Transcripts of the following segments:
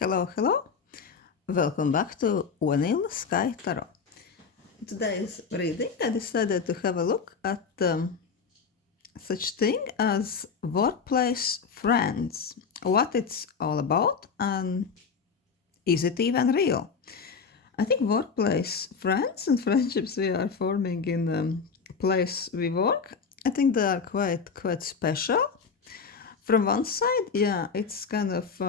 Hello, hello. Welcome back to Vanilla Sky Tarot. Today's reading, I decided to have a look at such thing as workplace friends, what it's all about, and is it even real? I think workplace friends and friendships we are forming in the place we work, I think they are quite special. From one side, yeah, it's kind of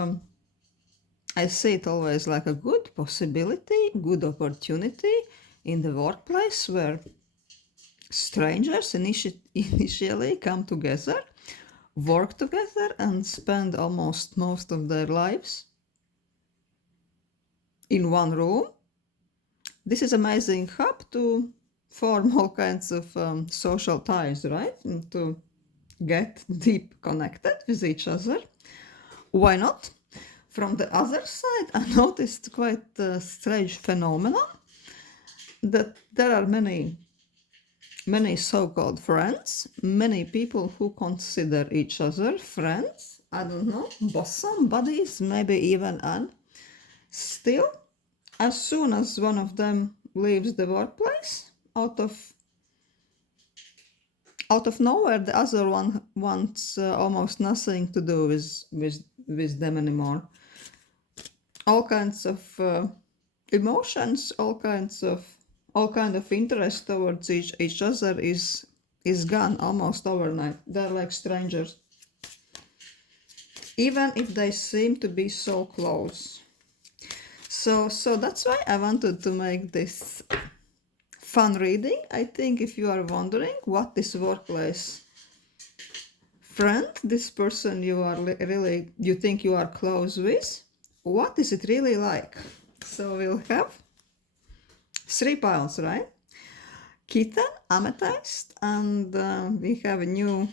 I see it always like a good possibility, good opportunity in the workplace where strangers initially come together, work together, and spend almost most of their lives in one room. This is amazing hub to form all kinds of social ties, right? And to get deep connected with each other. Why not? From the other side, I noticed quite a strange phenomenon that there are many so-called friends, many people who consider each other friends, I don't know, bosom buddies, maybe even, and still, as soon as one of them leaves the workplace, out of nowhere, the other one wants almost nothing to do with them anymore. All kinds of emotions, all kind of interest towards each other is gone almost overnight. They're like strangers, even if they seem to be so close. So that's why I wanted to make this fun reading. I think if you are wondering what this workplace friend, this person you are really you think you are close with, what is it really like? So we'll have 3 piles, right? Kitten, amethyst, and we have a new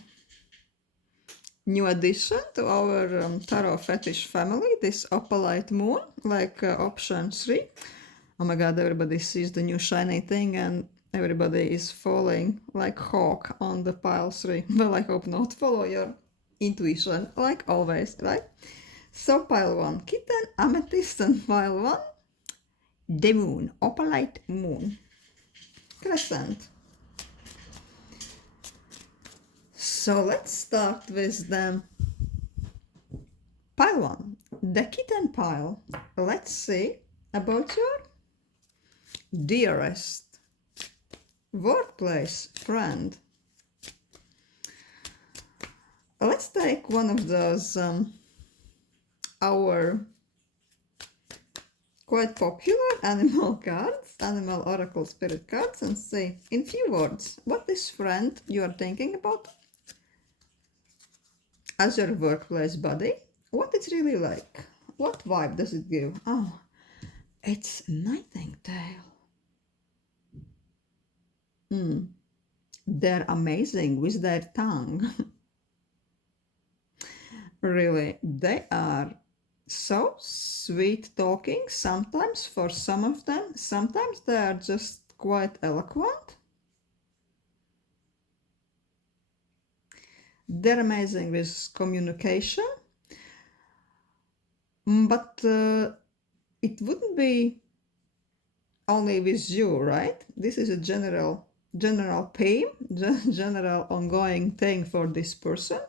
addition to our tarot fetish family, this opalite moon, like option 3. Oh my god, everybody sees the new shiny thing and everybody is falling like hawk on the pile 3. Well, I hope not. Follow your intuition, like always, right? So pile 1, kitten, amethyst, and pile 1, the moon, opalite moon, crescent. So let's start with the pile 1, the kitten pile. Let's see about your dearest workplace friend. Let's take one of those our quite popular animal cards, animal oracle spirit cards, and see in few words what this friend you are thinking about as your workplace buddy, what it's really like, what vibe does it give? Oh, it's nightingale. They're amazing with their tongue. Really, they are so sweet talking sometimes for some of them. Sometimes they are just quite eloquent. They're amazing with communication. But it wouldn't be only with you, right? This is a general theme, general ongoing thing for this person.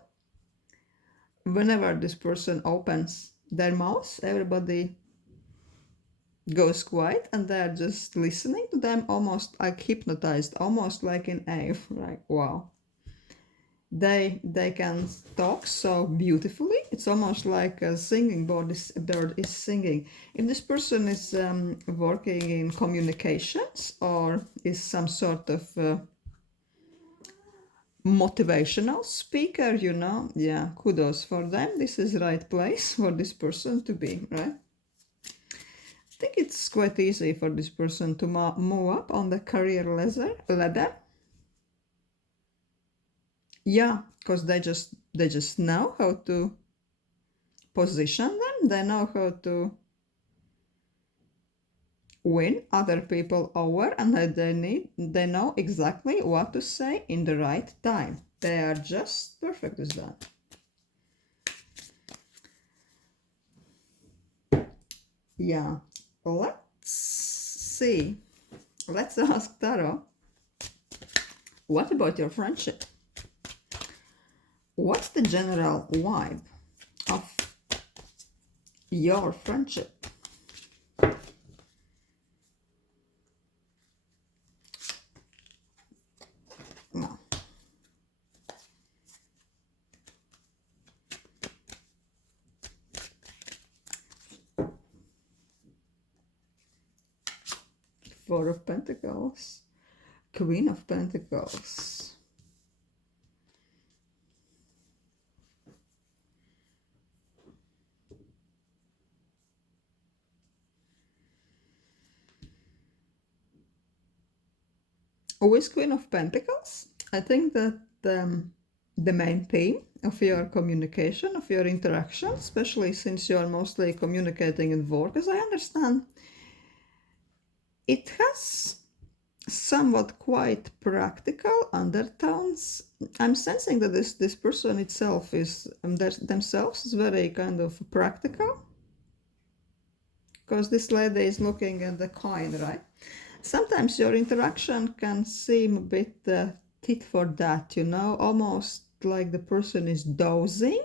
Whenever this person opens their mouth, everybody goes quiet and they're just listening to them, almost like hypnotized, almost like in AF. Like, wow. They can talk so beautifully. It's almost like a singing bird is singing. If this person is working in communications or is some sort of motivational speaker, yeah, kudos for them. This is the right place for this person to be, right? I think it's quite easy for this person to move up on the career ladder. Yeah, because they just know how to position them. They know how to win other people over, and they know exactly what to say in the right time. They are just perfect with that. Yeah, let's see. Let's ask Tarot. What about your friendship? What's the general vibe of your friendship? No. Four of Pentacles, Queen of Pentacles. With Queen of Pentacles, I think that the main theme of your communication, of your interaction, especially since you are mostly communicating in work, as I understand, it has somewhat quite practical undertones. I'm sensing that this person itself is themselves is very kind of practical, because this lady is looking at the coin, right? Sometimes your interaction can seem a bit tit for tat, you know, almost like the person is dosing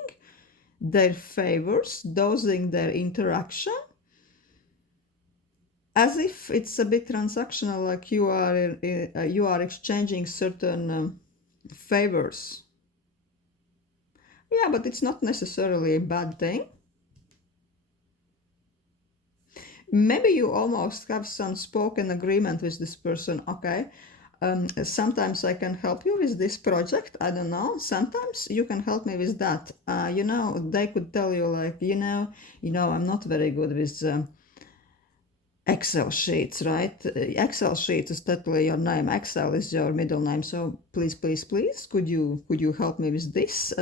their favors, dosing their interaction, as if it's a bit transactional, like you are exchanging certain favors. Yeah, but it's not necessarily a bad thing. Maybe you almost have some spoken agreement with this person. Okay, sometimes I can help you with this project, I don't know, sometimes you can help me with that. You know, they could tell you like, I'm not very good with Excel sheets, right? Excel sheet is totally your name. Excel is your middle name. So please, could you help me with this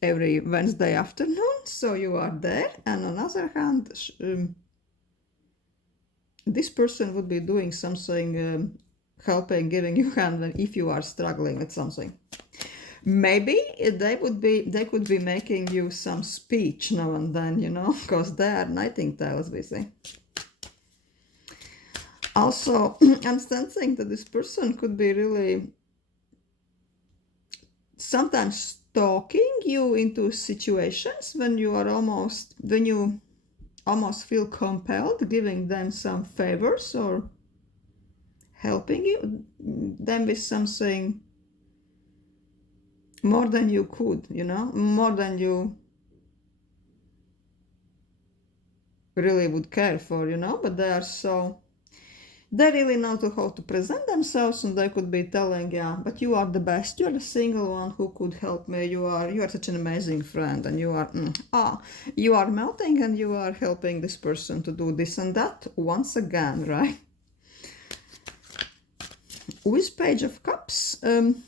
every Wednesday afternoon? So you are there. And on the other hand, this person would be doing something, helping, giving you hand if you are struggling with something. Maybe they could be making you some speech now and then, because they are nightingales busy. Also, I'm sensing that this person could be really sometimes stalking you into situations when you almost feel compelled giving them some favors or helping them with something more than you could, more than you really would care for, but they really know how to present themselves, and they could be telling, yeah, but you are the best, you're the single one who could help me, you are such an amazing friend, and you are melting, and you are helping this person to do this and that once again, right? With Page of Cups, I'm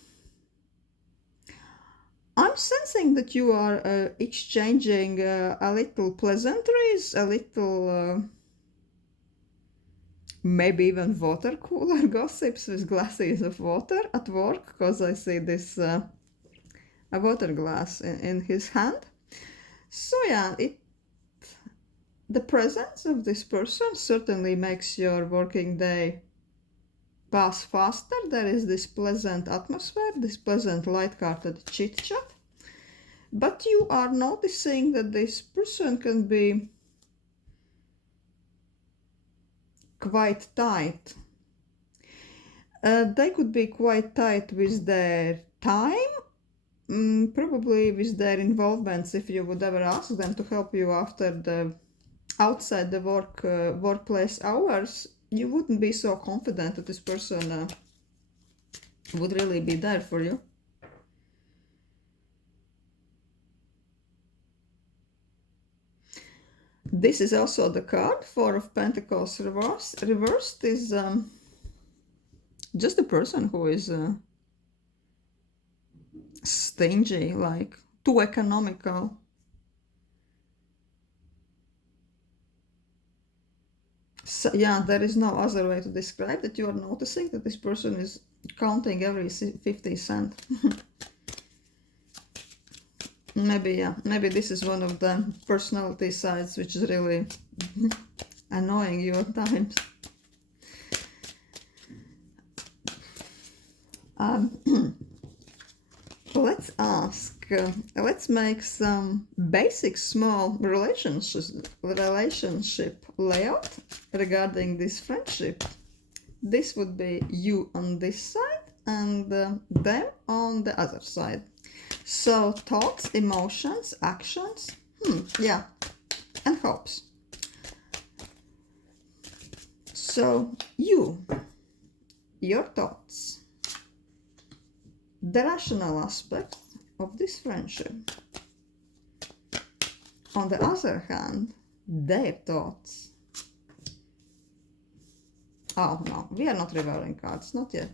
sensing that you are exchanging a little pleasantries, a little maybe even water cooler gossips with glasses of water at work, because I see this a water glass in his hand. So yeah, the presence of this person certainly makes your working day pass faster. There is this pleasant atmosphere, this pleasant light-hearted chit-chat. But you are noticing that this person can be quite tight. They could be quite tight with their time, probably with their involvements. If you would ever ask them to help you outside the workplace hours, you wouldn't be so confident that this person would really be there for you. This is also the card, Four of Pentacles reversed. Reversed is just a person who is stingy, like too economical. So, yeah, there is no other way to describe that. You are noticing that this person is counting every 50 cent. Maybe this is one of the personality sides which is really annoying you at times. Let's ask, let's make some basic small relationship layout regarding this friendship. This would be you on this side and them on the other side. So thoughts, emotions, actions, yeah, and hopes. So your thoughts, the rational aspect of this friendship. On the other hand, their thoughts. Oh no, we are not revealing cards, not yet.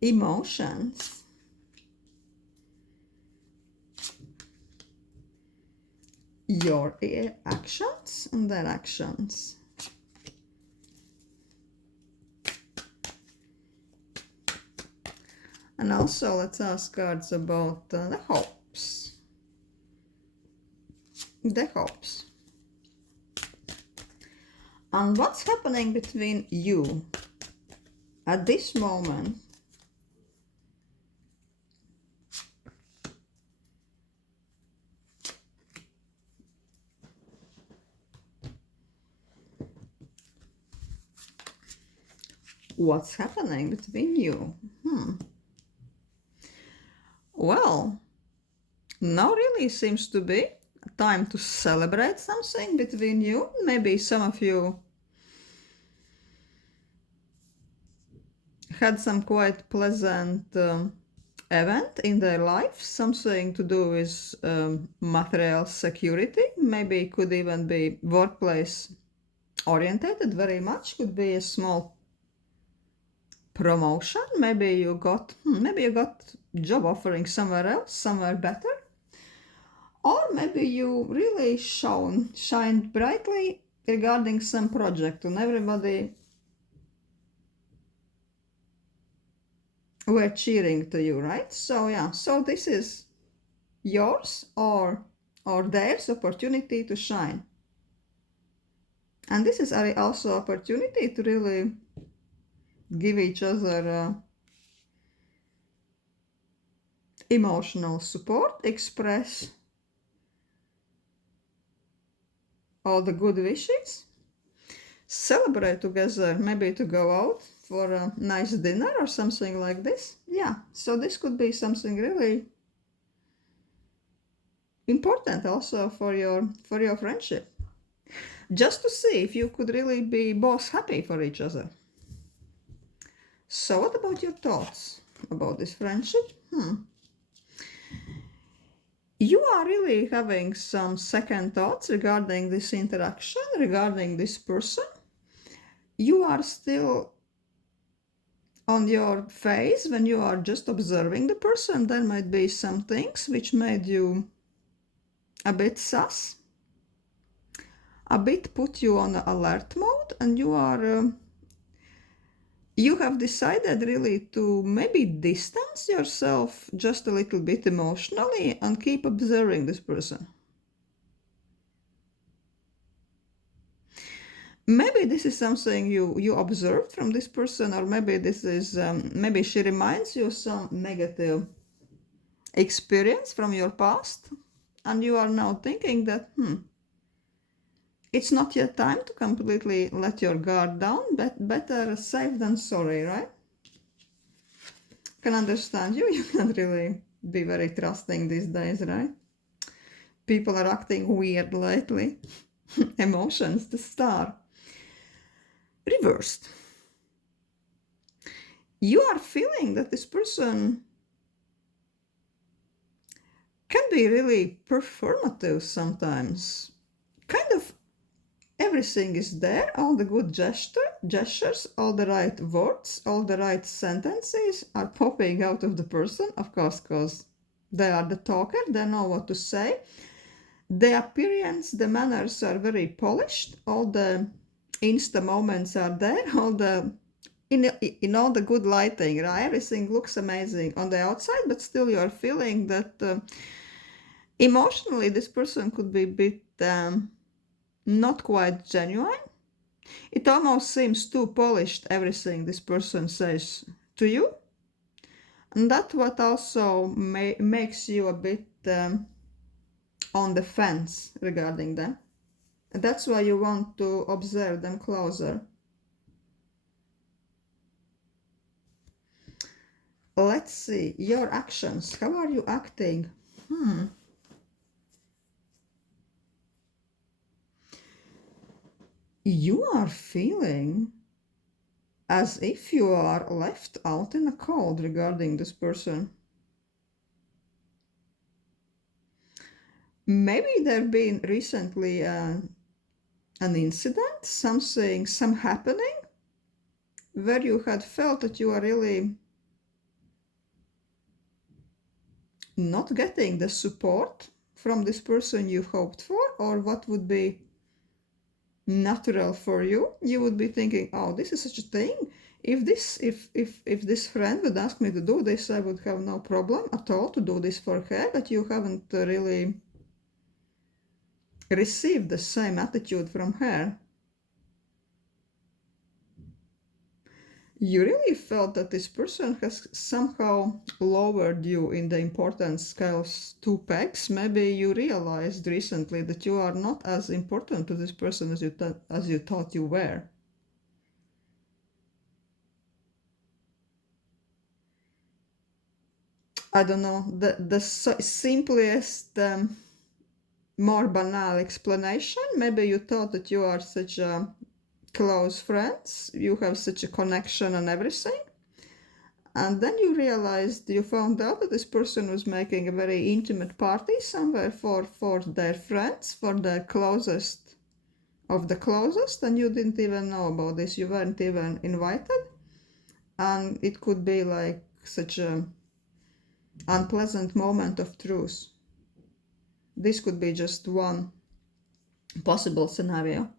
Emotions. Your actions and their actions. And also let's ask cards about the hopes. The hopes. And what's happening between you at this moment? What's happening between you? Well, now really seems to be a time to celebrate something between you. Maybe some of you had some quite pleasant event in their life, something to do with material security. Maybe it could even be workplace orientated very much. Could be a small promotion. Maybe you got job offering somewhere else, somewhere better. Or maybe you really shined brightly regarding some project and everybody were cheering to you, right? So yeah, so this is yours or theirs opportunity to shine. And this is also opportunity to really give each other emotional support, express all the good wishes, celebrate together, maybe to go out for a nice dinner or something like this. Yeah, so this could be something really important also for your friendship. Just to see if you could really be both happy for each other. So what about your thoughts about this friendship? You are really having some second thoughts regarding this interaction, regarding this person. You are still on your phase when you are just observing the person. There might be some things which made you a bit sus, a bit put you on alert mode, and you have decided really to maybe distance yourself just a little bit emotionally and keep observing this person. Maybe this is something you observed from this person, or maybe this is maybe she reminds you of some negative experience from your past, and you are now thinking that it's not yet time to completely let your guard down, but better safe than sorry, right? Can understand you. You can't really be very trusting these days, right? People are acting weird lately. Emotions, the star. Reversed. You are feeling that this person can be really performative sometimes. Kind of everything is there, all the good gestures, all the right words, all the right sentences are popping out of the person, of course, because they are the talker, they know what to say. The appearance, the manners are very polished, all the insta moments are there, in all the good lighting, right? Everything looks amazing on the outside, but still you're feeling that Emotionally, this person could be a bit not quite genuine. It almost seems too polished, everything this person says to you. And that's what also makes you a bit on the fence regarding them. And that's why you want to observe them closer. Let's see, your actions. How are you acting? You are feeling as if you are left out in the cold regarding this person. Maybe there been recently an incident, some happening where you had felt that you are really not getting the support from this person you hoped for, or what would be natural for you. You would be thinking, oh, this is such a thing. If this friend would ask me to do this, I would have no problem at all to do this for her, but you haven't really received the same attitude from her. You really felt that this person has somehow lowered you in the importance scales 2 pegs. Maybe you realized recently that you are not as important to this person as you thought you were. I don't know, the simplest, more banal explanation. Maybe you thought that you are such a close friends, you have such a connection and everything. And then you found out that this person was making a very intimate party somewhere for their friends, for their closest of the closest, and you didn't even know about this. You weren't even invited. And it could be like such a unpleasant moment of truth. This could be just one possible scenario.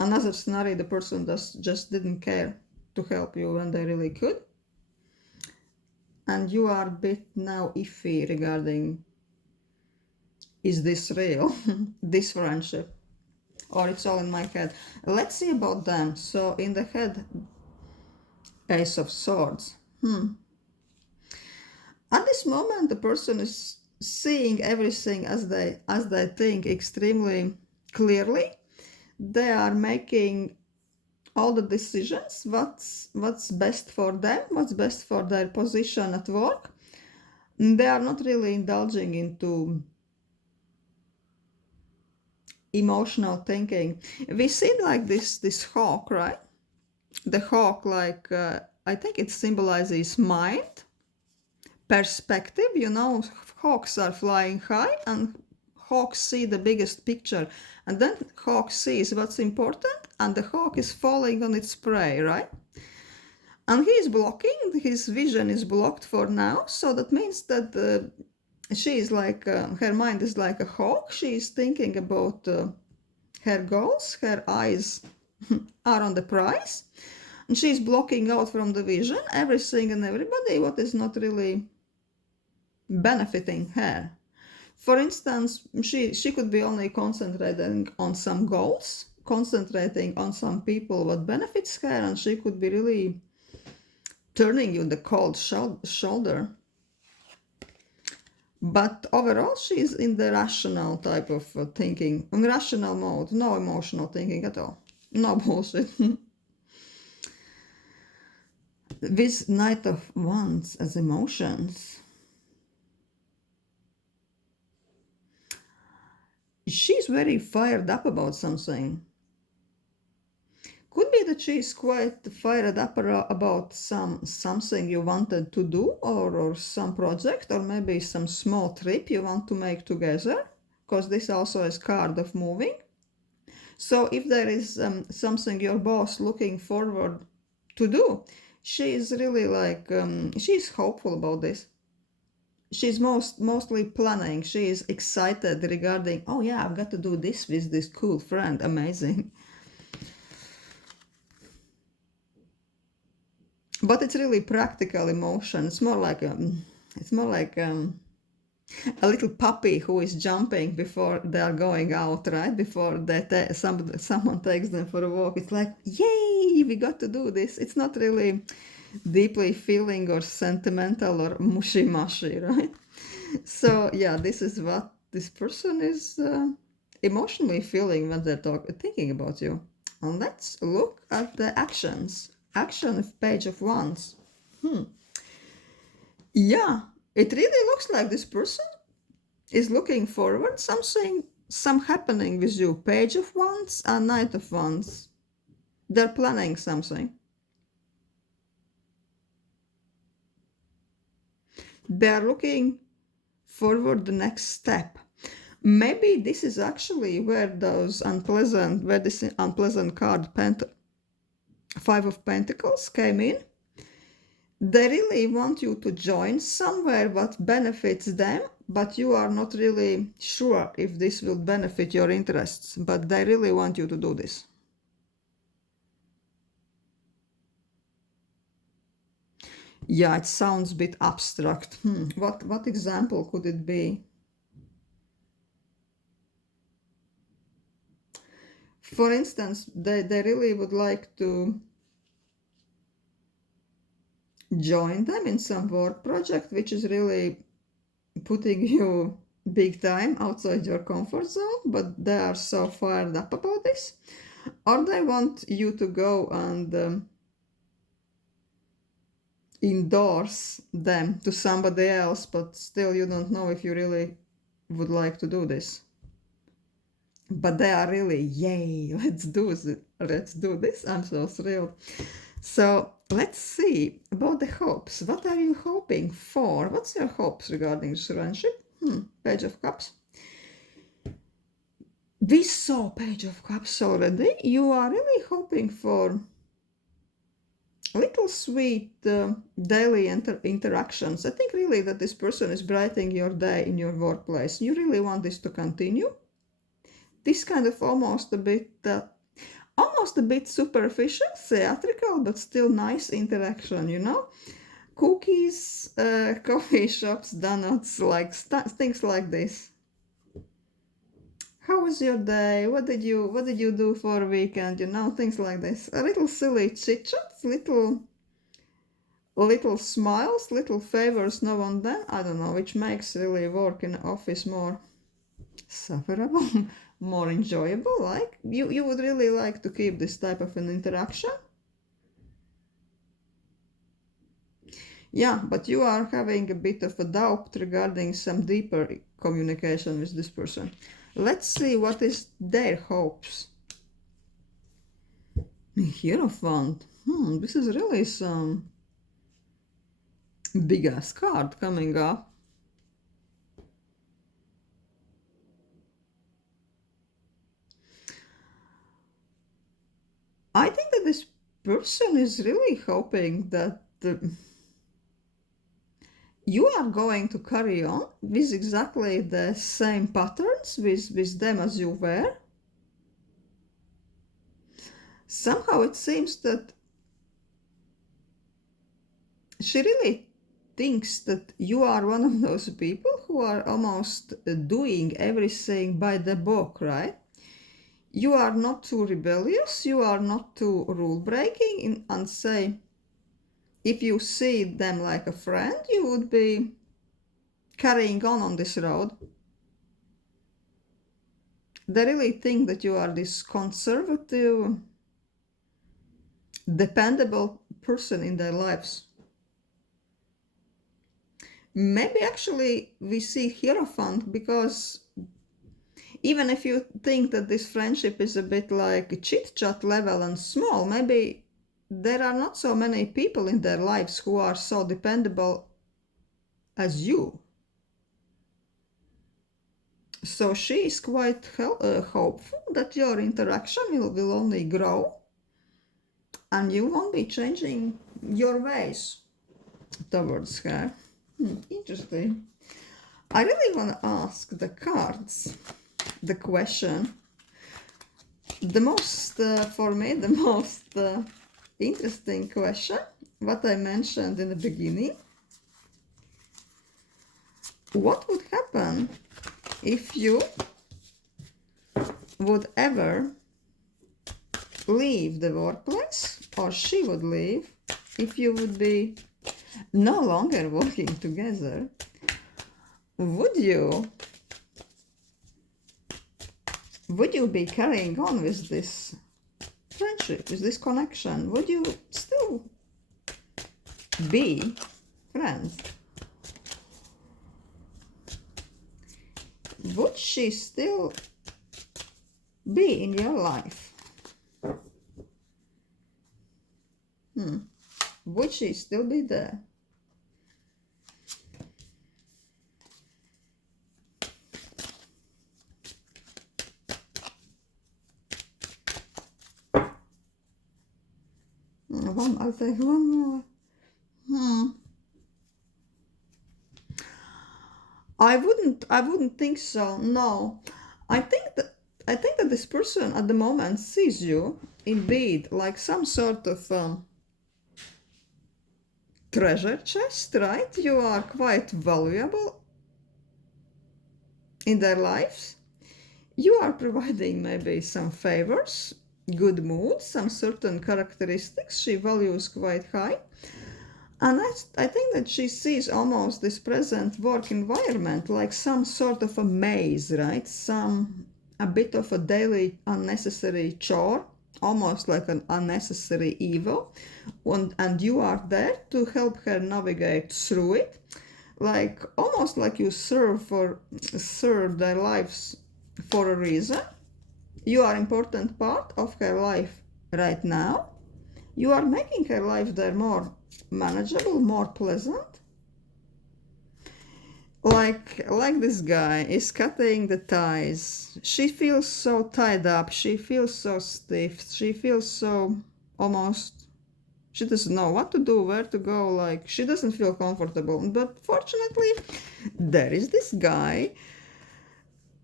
Another scenario, the person just didn't care to help you when they really could. And you are a bit now iffy regarding, is this real, this friendship, or it's all in my head. Let's see about them. So in the head, Ace of Swords. At this moment, the person is seeing everything as they think extremely clearly. They are making all the decisions, what's best for them, what's best for their position at work. They are not really indulging into emotional thinking. We see like this hawk, right? The hawk, like I think it symbolizes mind, perspective. Hawks are flying high, and hawks see the biggest picture, and then hawk sees what's important, and the hawk is falling on its prey, right? And his vision is blocked for now, so that means that she is like, her mind is like a hawk. She is thinking about her goals, her eyes are on the prize, and she's blocking out from the vision everything and everybody what is not really benefiting her. For instance, she could be only concentrating on some goals, concentrating on some people what benefits her, and she could be really turning you the cold shoulder. But overall, she's in the rational type of thinking, in rational mode, no emotional thinking at all. No bullshit. With Knight of Wands as emotions, she's very fired up about something. Could be that she's quite fired up about something you wanted to do, or some project, or maybe some small trip you want to make together, because this also is card of moving. So if there is something your boss looking forward to do, she's really like, she's hopeful about this. She's mostly planning. She is excited regarding, oh yeah, I've got to do this with this cool friend. Amazing. But it's really practical emotion. It's more like it's more like a little puppy who is jumping before they are going out, right? Before someone takes them for a walk. It's like, yay, we got to do this. It's not really deeply feeling or sentimental or mushy, right? So yeah, this is what this person is emotionally feeling when they're thinking about you. And let's look at the actions. Action of page of wands. Yeah, it really looks like this person is looking forward some happening with you. Page of wands and knight of wands. They're planning something. They're looking forward the next step. Maybe this is actually where this unpleasant card, Five of Pentacles, came in. They really want you to join somewhere what benefits them, but you are not really sure if this will benefit your interests, but they really want you to do this. Yeah, it sounds a bit abstract. What example could it be? For instance, they really would like to join them in some work project which is really putting you big time outside your comfort zone, but they are so fired up about this. Or they want you to go and endorse them to somebody else, but still you don't know if you really would like to do this. But they are really, yay, let's do this. I'm so thrilled. So let's see about the hopes. What are you hoping for? What's your hopes regarding this friendship? Page of Cups. We saw Page of Cups already. You are really hoping for little sweet daily interactions. I think really that this person is brightening your day in your workplace. You really want this to continue. This kind of almost a bit superficial, theatrical, but still nice interaction, you know? Cookies, coffee shops, donuts, like things like this. How was your day? What did you do for a weekend? You know, things like this. A little silly chit chats, little smiles, little favors now and then. I don't know, which makes really work in the office more sufferable, more enjoyable. Like you would really like to keep this type of an interaction. Yeah, but you are having a bit of a doubt regarding some deeper communication with this person. Let's see what is their hopes. Hierophant. This is really some big ass card coming up. I think that this person is really hoping that you are going to carry on with exactly the same patterns with them as you were. Somehow it seems that she really thinks that you are one of those people who are almost doing everything by the book, right? You are not too rebellious, you are not too rule breaking, and say, if you see them like a friend, you would be carrying on this road. They really think that you are this conservative, dependable person in their lives. Maybe actually we see Hierophant because even if you think that this friendship is a bit like chit-chat level and small, maybe there are not so many people in their lives who are so dependable as you. So she is quite hopeful that your interaction will only grow and you won't be changing your ways towards her. Interesting. I really want to ask the cards the question. For me, the most interesting question, what I mentioned in the beginning. what would happen if you would ever leave the workplace, or she would leave, if you would be no longer working together? Would you be carrying on with this friendship, with this connection? Would you still be friends? Would she still be in your life? Would she still be there? I'll take one more. I wouldn't think so. No, I think that this person at the moment sees you indeed like some sort of treasure chest, right? You are quite valuable in their lives. You are providing maybe some favors, good mood, some certain characteristics she values quite high. And I think that she sees almost this present work environment like some sort of a maze, right? A bit of a daily unnecessary chore, almost like an unnecessary evil. And you are there to help her navigate through it, like almost like you serve their lives for a reason. You are important part of her life right now. You are making her life there more manageable, more pleasant. Like this guy is cutting the ties. She feels so tied up. She feels so stiff. She feels so almost, she doesn't know what to do, where to go. Like, she doesn't feel comfortable. But fortunately, there is this guy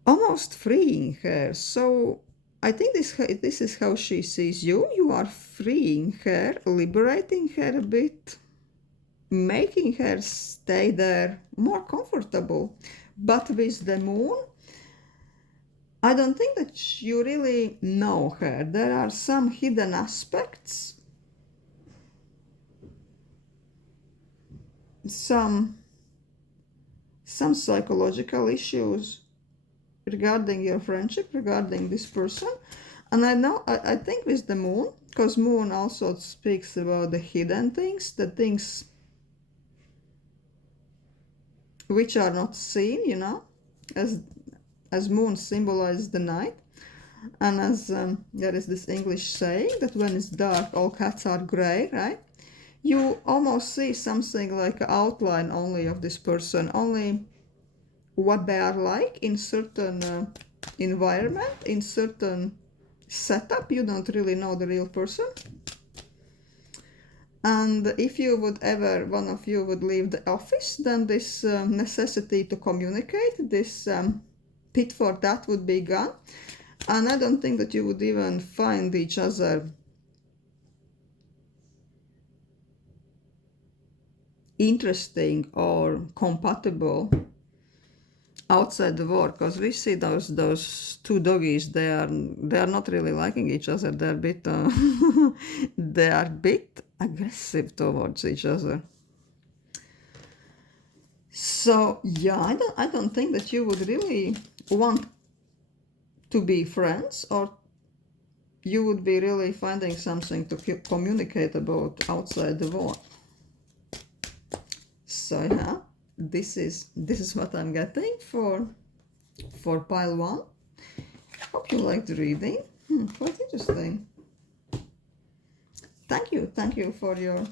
almost freeing her. So I think this is how she sees you. You are freeing her, liberating her a bit, making her stay there more comfortable. But with the moon, I don't think that you really know her. There are some hidden aspects, some psychological issues regarding your friendship, regarding this person. And I think with the moon, because moon also speaks about the hidden things, the things which are not seen, as moon symbolizes the night. And as there is this English saying that when it's dark, all cats are gray, right? You almost see something like an outline only of this person, only what they are like in certain environment, in certain setup. You don't really know the real person. And if you would ever, one of you would leave the office, then this necessity to communicate, this pit for that would be gone. And I don't think that you would even find each other interesting or compatible outside the work, because we see those two doggies, they are not really liking each other. They're a bit they are a bit aggressive towards each other. So yeah, I don't think that you would really want to be friends, or you would be really finding something to communicate about outside the work. So yeah, this is what I'm getting for pile 1. Hope you liked the reading. Quite interesting. Thank you for your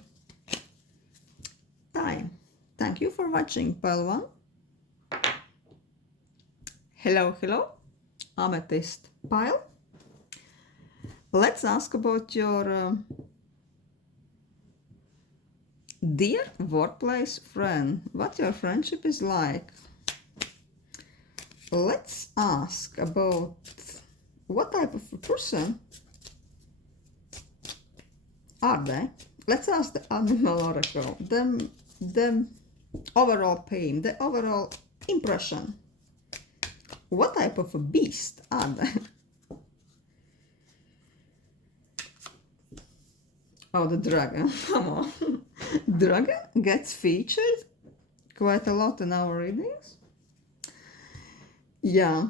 time. Thank you for watching pile 1. Hello, amethyst pile. Let's ask about your dear workplace friend, what your friendship is like. Let's ask about what type of a person are they. Let's ask the animal oracle, the overall theme, the overall impression. What type of a beast are they? Oh, the dragon. Come on. Dragon gets featured quite a lot in our readings. Yeah,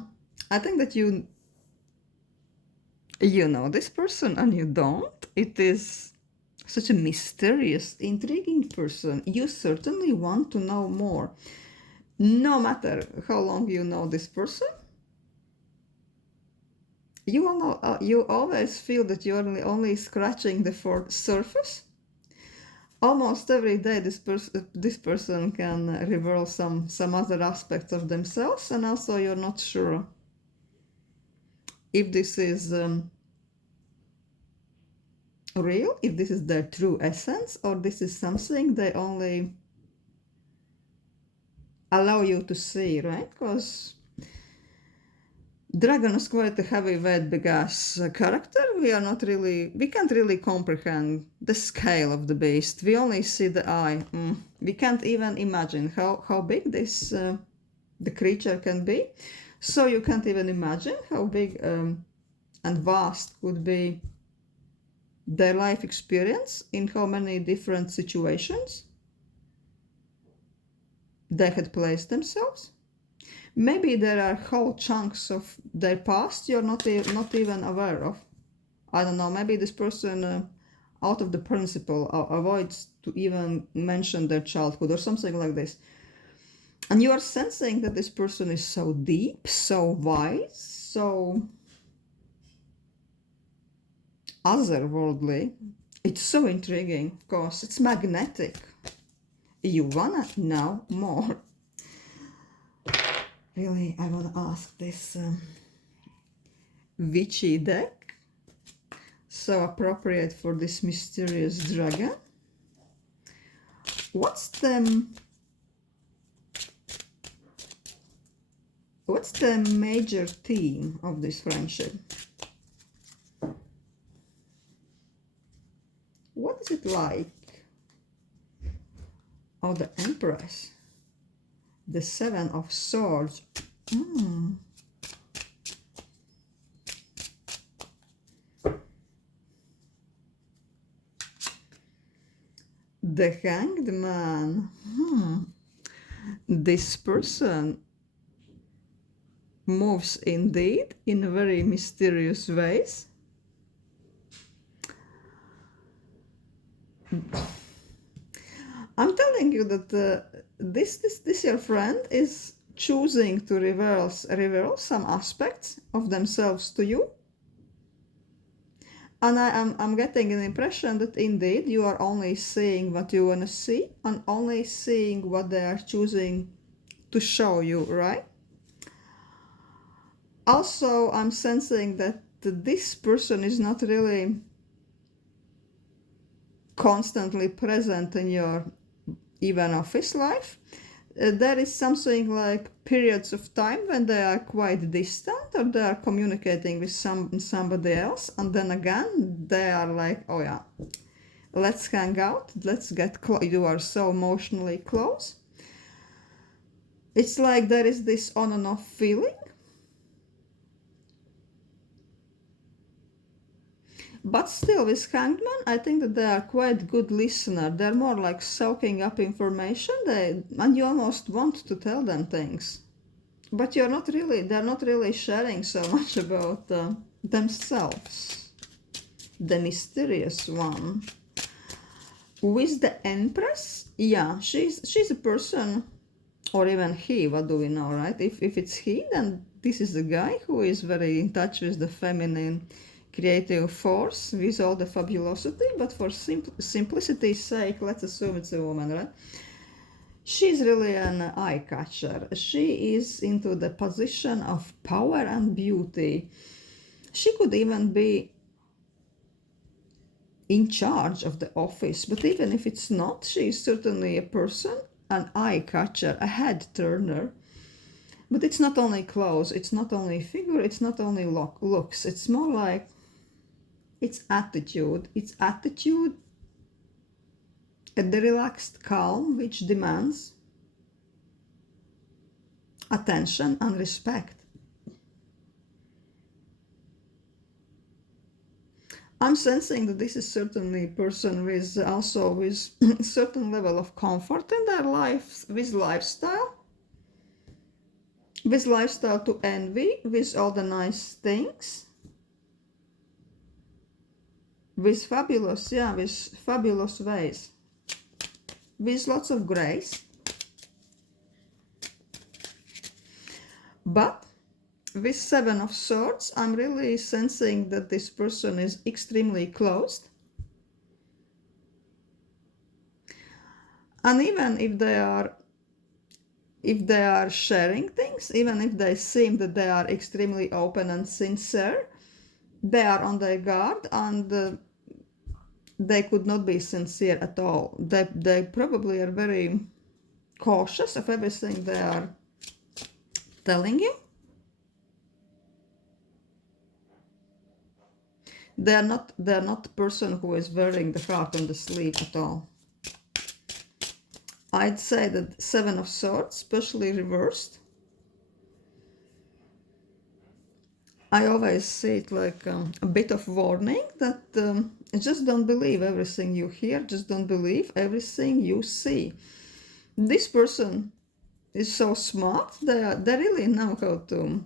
I think that you know this person and you don't. It is such a mysterious, intriguing person. You certainly want to know more. No matter how long you know this person, you always feel that you're only scratching the surface. Almost every day, this person can reveal some other aspects of themselves, and also you're not sure if this is real, if this is their true essence, or this is something they only allow you to see, right? Because Dragon is quite a heavyweight big ass character. We can't really comprehend the scale of the beast. We only see the eye. We can't even imagine how big this the creature can be. So you can't even imagine how big and vast could be their life experience, in how many different situations they had placed themselves. Maybe there are whole chunks of their past you're not even aware of. I don't know, maybe this person out of the principle avoids to even mention their childhood or something like this. And you are sensing that this person is so deep, so wise, so otherworldly. It's so intriguing, of course. It's magnetic. You wanna know more. Really, I wanna ask this witchy deck, so appropriate for this mysterious dragon. What's the major theme of this friendship? What is it like? Oh, the Empress. The Seven of Swords. The Hanged Man. This person moves indeed in very mysterious ways. I'm telling you that this your friend is choosing to reveal some aspects of themselves to you. And I'm getting an impression that indeed you are only seeing what you want to see and only seeing what they are choosing to show you, right? Also, I'm sensing that this person is not really constantly present in your even office life. There is something like periods of time when they are quite distant or they are communicating with somebody else, and then again they are like, oh yeah, let's hang out, let's get close. You are so emotionally close. It's like there is this on and off feeling. But still, with Hangman, I think that they are quite good listener. They're more like soaking up information, and you almost want to tell them things. But they're not really sharing so much about themselves. The mysterious one. With the Empress, yeah, she's a person, or even he, what do we know, right? If it's he, then this is a guy who is very in touch with the feminine creative force, with all the fabulosity, but for simplicity's sake, let's assume it's a woman, right? She's really an eye catcher. She is into the position of power and beauty. She could even be in charge of the office, but even if it's not, she is certainly a person, an eye catcher, a head turner. But it's not only clothes, it's not only figure, it's not only looks, it's more like it's attitude, the relaxed calm which demands attention and respect. I'm sensing that this is certainly a person with also with certain level of comfort in their life, with lifestyle to envy, with all the nice things, with fabulous ways, with lots of grace. But with Seven of Swords, I'm really sensing that this person is extremely closed. And even if they are sharing things, even if they seem that they are extremely open and sincere, they are on their guard, and they could not be sincere at all. They probably are very cautious of everything they are telling you. They're not the person who is wearing the heart on the sleeve at all. I'd say that Seven of Swords, especially reversed, I always see it like a bit of warning that just don't believe everything you hear, just don't believe everything you see. This person is so smart, they really know how to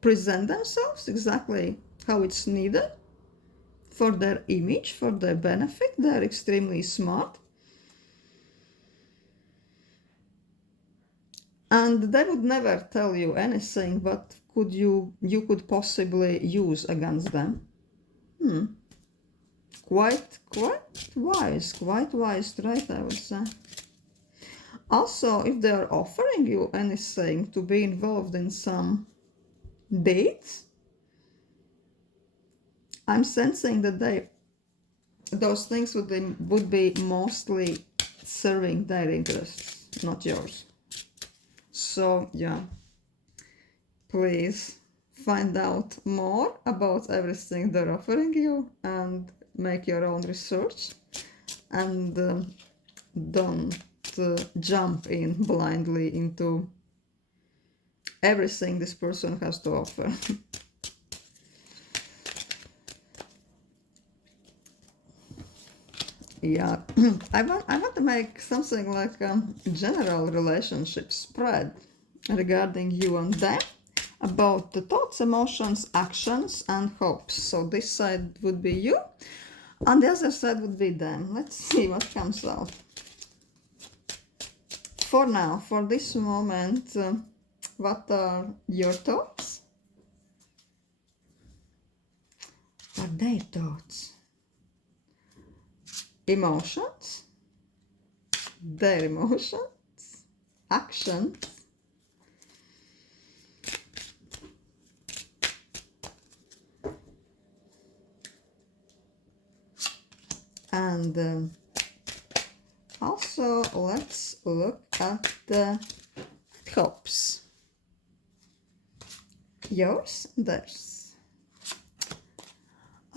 present themselves exactly how it's needed for their image, for their benefit. They're extremely smart. And they would never tell you anything what you could possibly use against them. Quite wise, right, I would say. Also, if they are offering you anything to be involved in some dates, I'm sensing that those things would be mostly serving their interests, not yours. So yeah, please find out more about everything they're offering you and make your own research, and don't jump in blindly into everything this person has to offer. Yeah, I want to make something like a general relationship spread regarding you and them, about the thoughts, emotions, actions, and hopes. So this side would be you, and the other side would be them. Let's see what comes out. For now, for this moment, what are your thoughts? What are their thoughts? Emotions? Their emotions? Actions? And also, let's look at the hopes. Yours, theirs.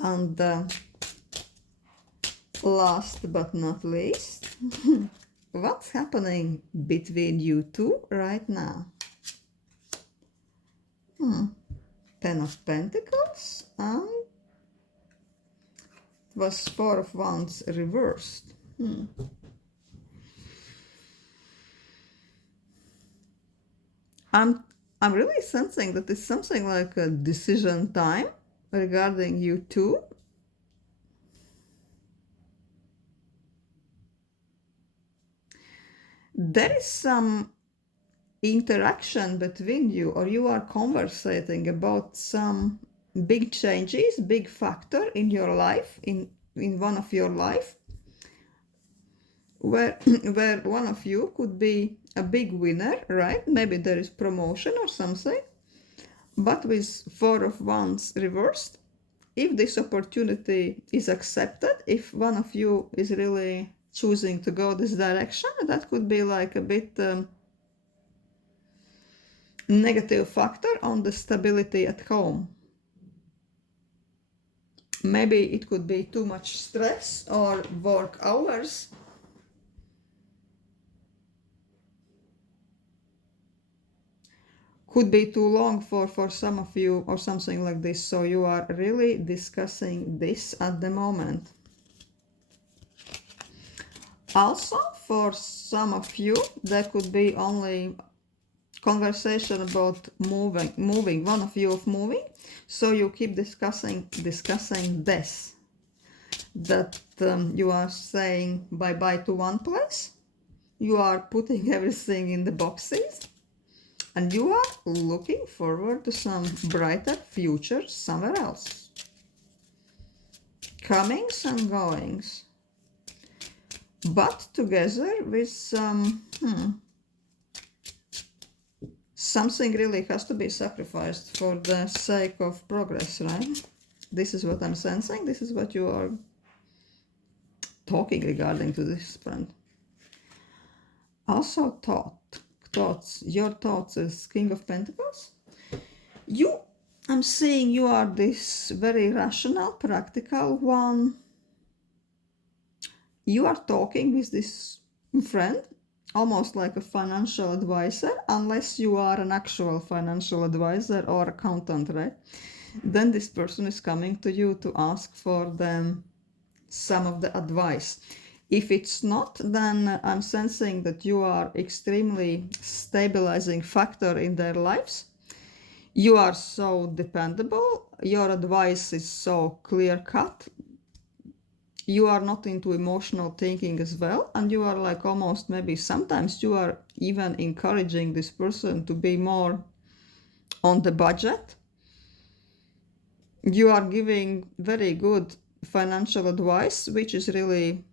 And last but not least, what's happening between you two right now? Ten of Pentacles, and it was Four of Wands reversed. I'm really sensing that it's something like a decision time regarding you two. There is some interaction between you, or you are conversating about some big changes, big factor in your life, in one of your life, where one of you could be a big winner, right? Maybe there is promotion or something. But with Four of Wands reversed, if this opportunity is accepted, if one of you is really choosing to go this direction, that could be like a bit negative factor on the stability at home. Maybe it could be too much stress or work hours. could be too long for some of you or something like this. So you are really discussing this at the moment. Also, for some of you, there could be only conversation about moving, one of you of moving. So you keep discussing this, that you are saying bye-bye to one place, you are putting everything in the boxes, and you are looking forward to some brighter future somewhere else. Comings and goings, but together with some something really has to be sacrificed for the sake of progress, right? This is what I'm sensing. This is what you are talking regarding to this friend. Also thoughts. Your thoughts is King of Pentacles. I'm seeing you are this very rational, practical one. You are talking with this friend almost like a financial advisor, unless you are an actual financial advisor or accountant, right? Then this person is coming to you to ask for them some of the advice. If it's not, then I'm sensing that you are extremely stabilizing factor in their lives. You are so dependable. Your advice is so clear-cut. You are not into emotional thinking as well, and you are like almost maybe sometimes you are even encouraging this person to be more on the budget. You are giving very good financial advice, which is really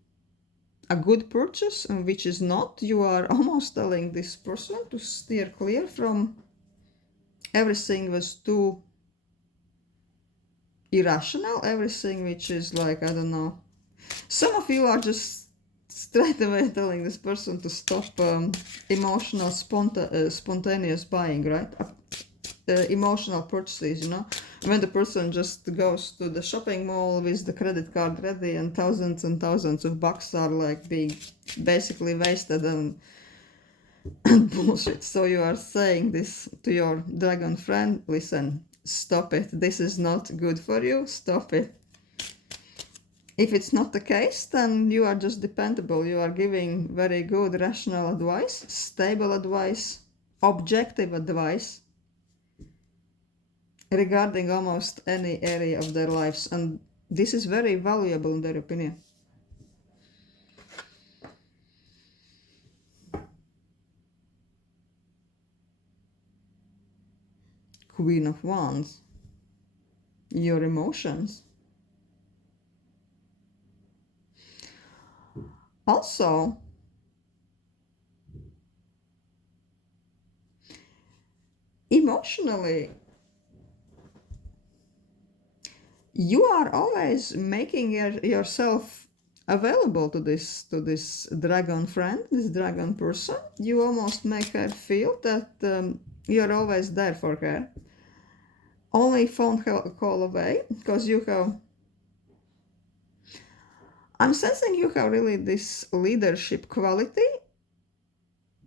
a good purchase, and which is not. You are almost telling this person to steer clear from everything was too irrational, everything which is like, I don't know. Some of you are just straight away telling this person to stop emotional spontaneous buying, right? Emotional purchases, you know, when the person just goes to the shopping mall with the credit card ready and thousands of bucks are like being basically wasted and bullshit. So you are saying this to your dragon friend, listen, stop it, this is not good for you, stop it. If it's not the case, then you are just dependable. You are giving very good rational advice, stable advice, objective advice regarding almost any area of their lives, and this is very valuable in their opinion. Queen of Wands, your emotions. Also, emotionally, you are always making yourself available to this dragon friend, this dragon person. You almost make her feel that you're always there for her. Only phone call away, because you have, I'm sensing you have really this leadership quality,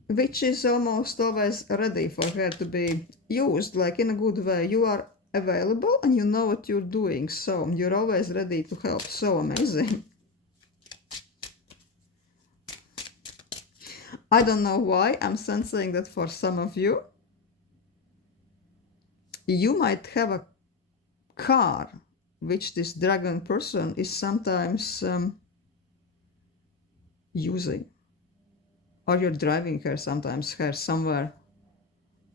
which is almost always ready for her to be used, like in a good way. You are available and you know what you're doing, so you're always ready to help. So amazing. I don't know why I'm sensing that for some of you, you might have a car which this dragon person is sometimes using, or you're driving her sometimes her somewhere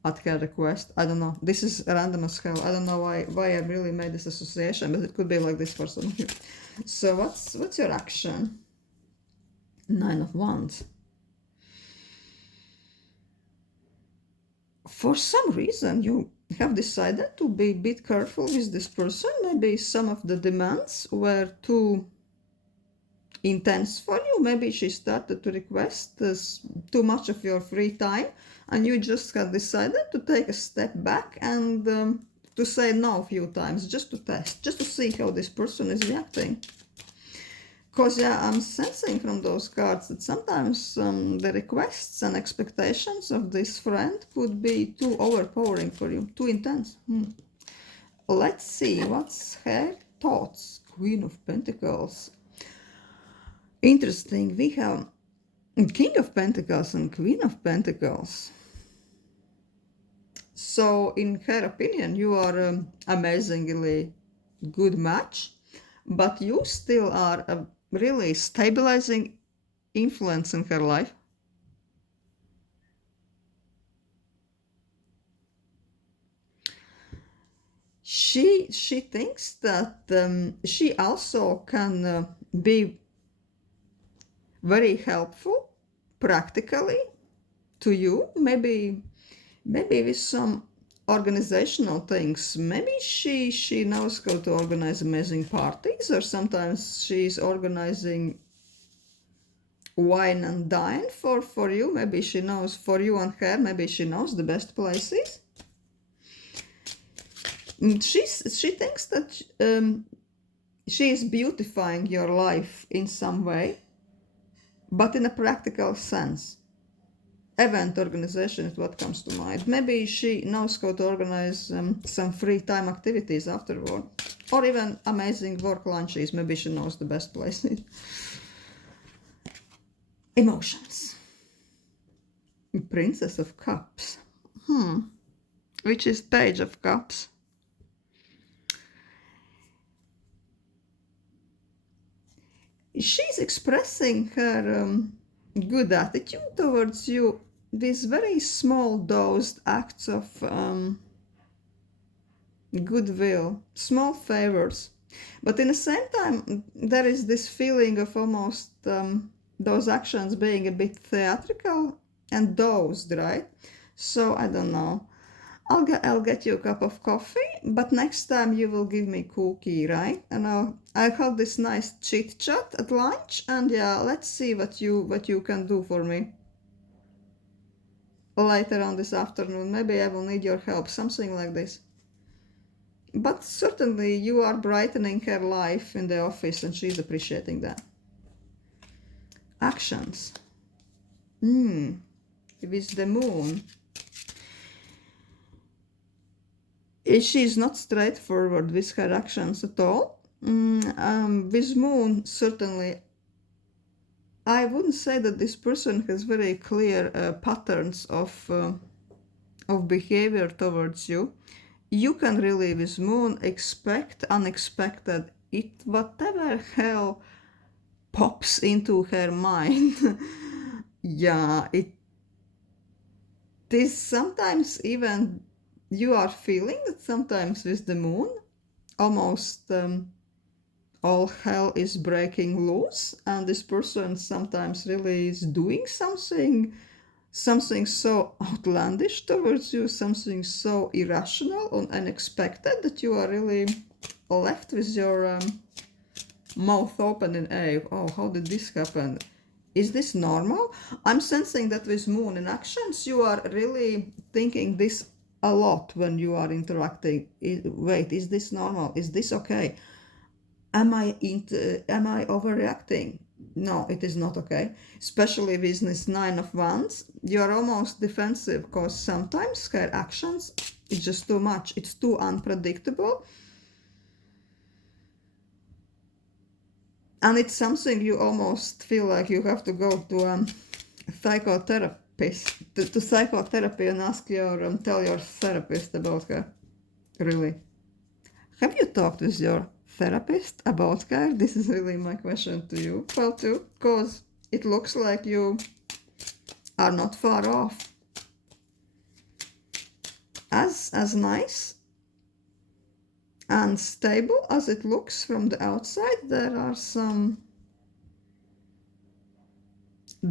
at her request. I don't know, this is random as hell. I don't know why I really made this association, but it could be like this for some of you. So what's your action? Nine of Wands. For some reason you have decided to be a bit careful with this person. Maybe some of the demands were too intense for you. Maybe she started to request too much of your free time, and you just have decided to take a step back and to say no a few times, just to test, just to see how this person is reacting. Because, yeah, I'm sensing from those cards that sometimes the requests and expectations of this friend could be too overpowering for you, too intense. Let's see, what's her thoughts? Queen of Pentacles. Interesting, we have King of Pentacles and Queen of Pentacles. So, in her opinion, you are an amazingly good match, but you still are a really stabilizing influence in her life. She thinks that she also can be very helpful practically to you, maybe with some organizational things. Maybe she knows how to organize amazing parties, or sometimes she's organizing wine and dine for you. Maybe she knows for you and her, maybe she knows the best places. She thinks that she is beautifying your life in some way, but in a practical sense. Event organization is what comes to mind. Maybe she knows how to organize some free time activities afterward, or even amazing work lunches. Maybe she knows the best places. Emotions. Princess of Cups. Which is Page of Cups. She's expressing her good attitude towards you with very small dosed acts of goodwill, small favors. But in the same time, there is this feeling of almost those actions being a bit theatrical and dosed, right? So I don't know. I'll get you a cup of coffee, but next time you will give me cookie, right? And I'll have this nice chit chat at lunch, and yeah, let's see what you can do for me later on this afternoon. Maybe I will need your help, something like this. But certainly you are brightening her life in the office, and she's appreciating that. Actions. With the moon. She's not straightforward with her actions at all. With moon, certainly, I wouldn't say that this person has very clear patterns of behavior towards you. You can really, with moon, expect unexpected. Whatever hell pops into her mind. Yeah, it is sometimes even you are feeling that sometimes with the moon, almost all hell is breaking loose, and this person sometimes really is doing something so outlandish towards you, something so irrational and unexpected that you are really left with your mouth open in awe. Oh, how did this happen? Is this normal? I'm sensing that with moon in actions, you are really thinking this a lot when you are interacting. Wait, is this normal? Is this okay? Am I overreacting? No, it is not okay. Especially with this 9 of Wands, you are almost defensive because sometimes her actions is just too much. It's too unpredictable. And it's something you almost feel like you have to go to a psychotherapist, to psychotherapy, and ask tell your therapist about her. Really. Have you talked with your therapist about her? This is really my question to you. Well, too, because it looks like you are not far off. As nice and stable as it looks from the outside, there are some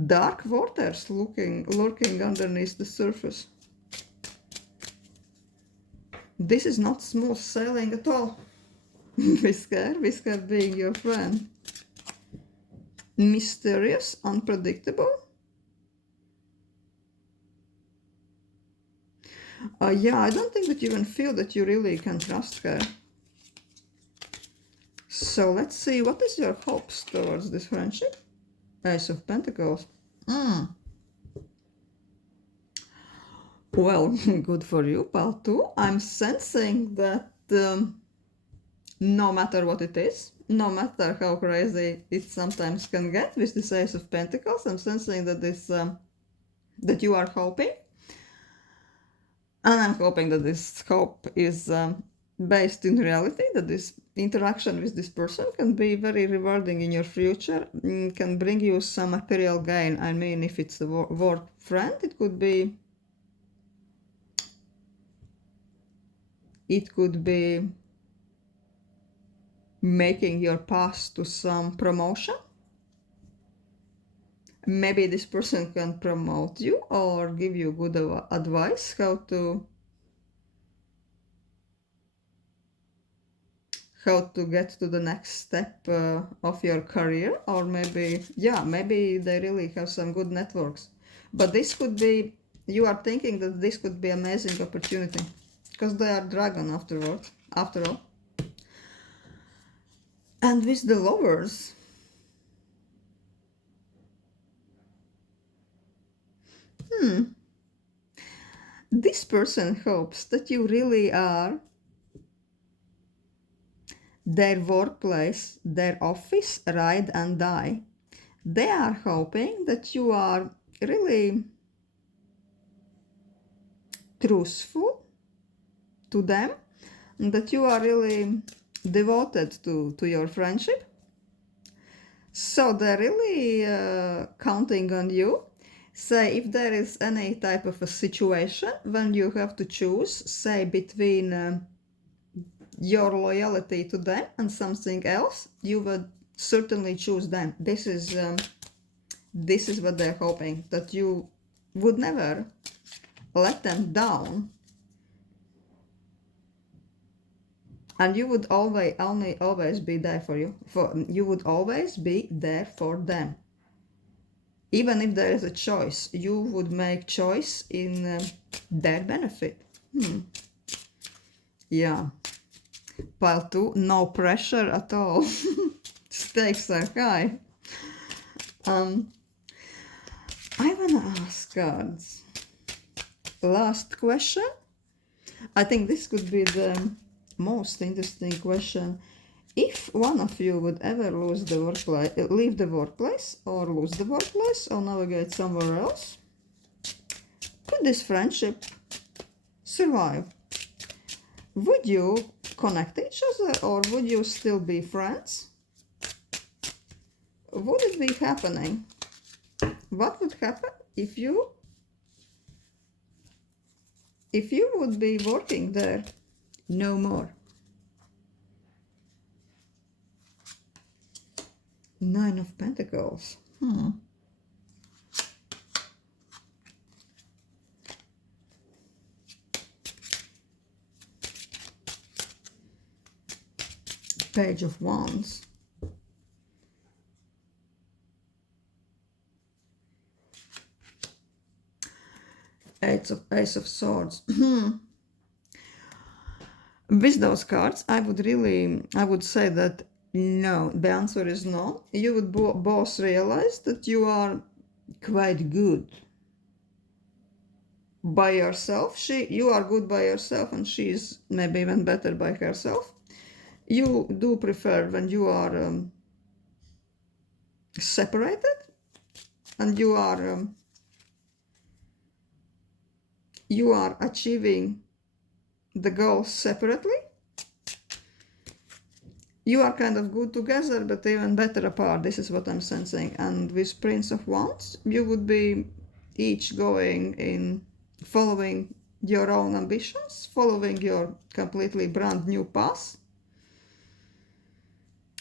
dark waters lurking underneath the surface. This is not smooth sailing at all. With her being your friend. Mysterious, unpredictable. Yeah, I don't think that you even feel that you really can trust her. So let's see, what is your hopes towards this friendship? Ace of Pentacles. Well, good for you, pal, too. I'm sensing that no matter what it is, no matter how crazy it sometimes can get with this Ace of Pentacles, I'm sensing that that you are hoping. And I'm hoping that this hope is based in reality, that this interaction with this person can be very rewarding in your future, can bring you some material gain. I mean, if it's a work friend, it could be making your path to some promotion. Maybe this person can promote you or give you good advice how to get to the next step of your career, or maybe they really have some good networks. But this could be, you are thinking that this could be amazing opportunity because they are dragon after all. And with the Lovers, this person hopes that you really are their workplace, their office, ride and die. They are hoping that you are really truthful to them, and that you are really devoted to your friendship. So they're really counting on you. Say, if there is any type of a situation when you have to choose, say, between your loyalty to them and something else, you would certainly choose them. This is what they're hoping, that you would never let them down, and you would always be there for you. You would always be there for them. Even if there is a choice, you would make choice in their benefit. Yeah. Pile 2, no pressure at all. Stakes are high. I wanna ask cards. Last question. I think this could be the most interesting question. If one of you would ever leave the workplace, or lose the workplace, or navigate somewhere else, could this friendship survive? Would you connect each other, or would you still be friends? Would it be happening? What would happen if you would be working there no more? 9 of Pentacles. Page of Wands. Ace of Swords. With those cards, I would say that no, the answer is no. You would both realize that you are quite good by yourself. You are good by yourself, and she is maybe even better by herself. You do prefer when you are separated, and you are achieving the goals separately. You are kind of good together, but even better apart. This is what I'm sensing. And with Prince of Wands, you would be each going in following your own ambitions, following your completely brand new path,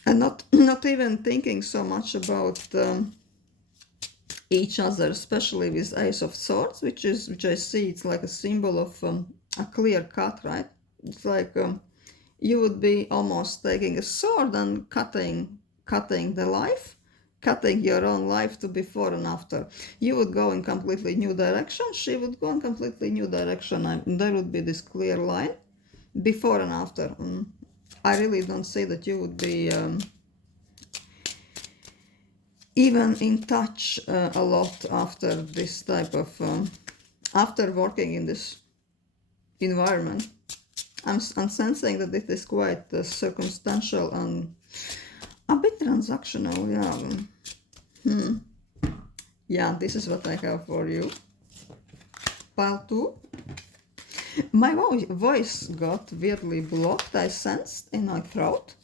and not even thinking so much about each other, especially with Ace of Swords, which I see it's like a symbol of a clear cut, right? It's like you would be almost taking a sword and cutting the life, cutting your own life to before and after. You would go in completely new direction, she would go in completely new direction, and there would be this clear line before and after. I really don't see that you would be even in touch a lot after this type of, after working in this environment. I'm sensing that it is quite circumstantial and a bit transactional, yeah. Yeah, this is what I have for you. Pile 2. My voice got weirdly blocked, I sensed in my throat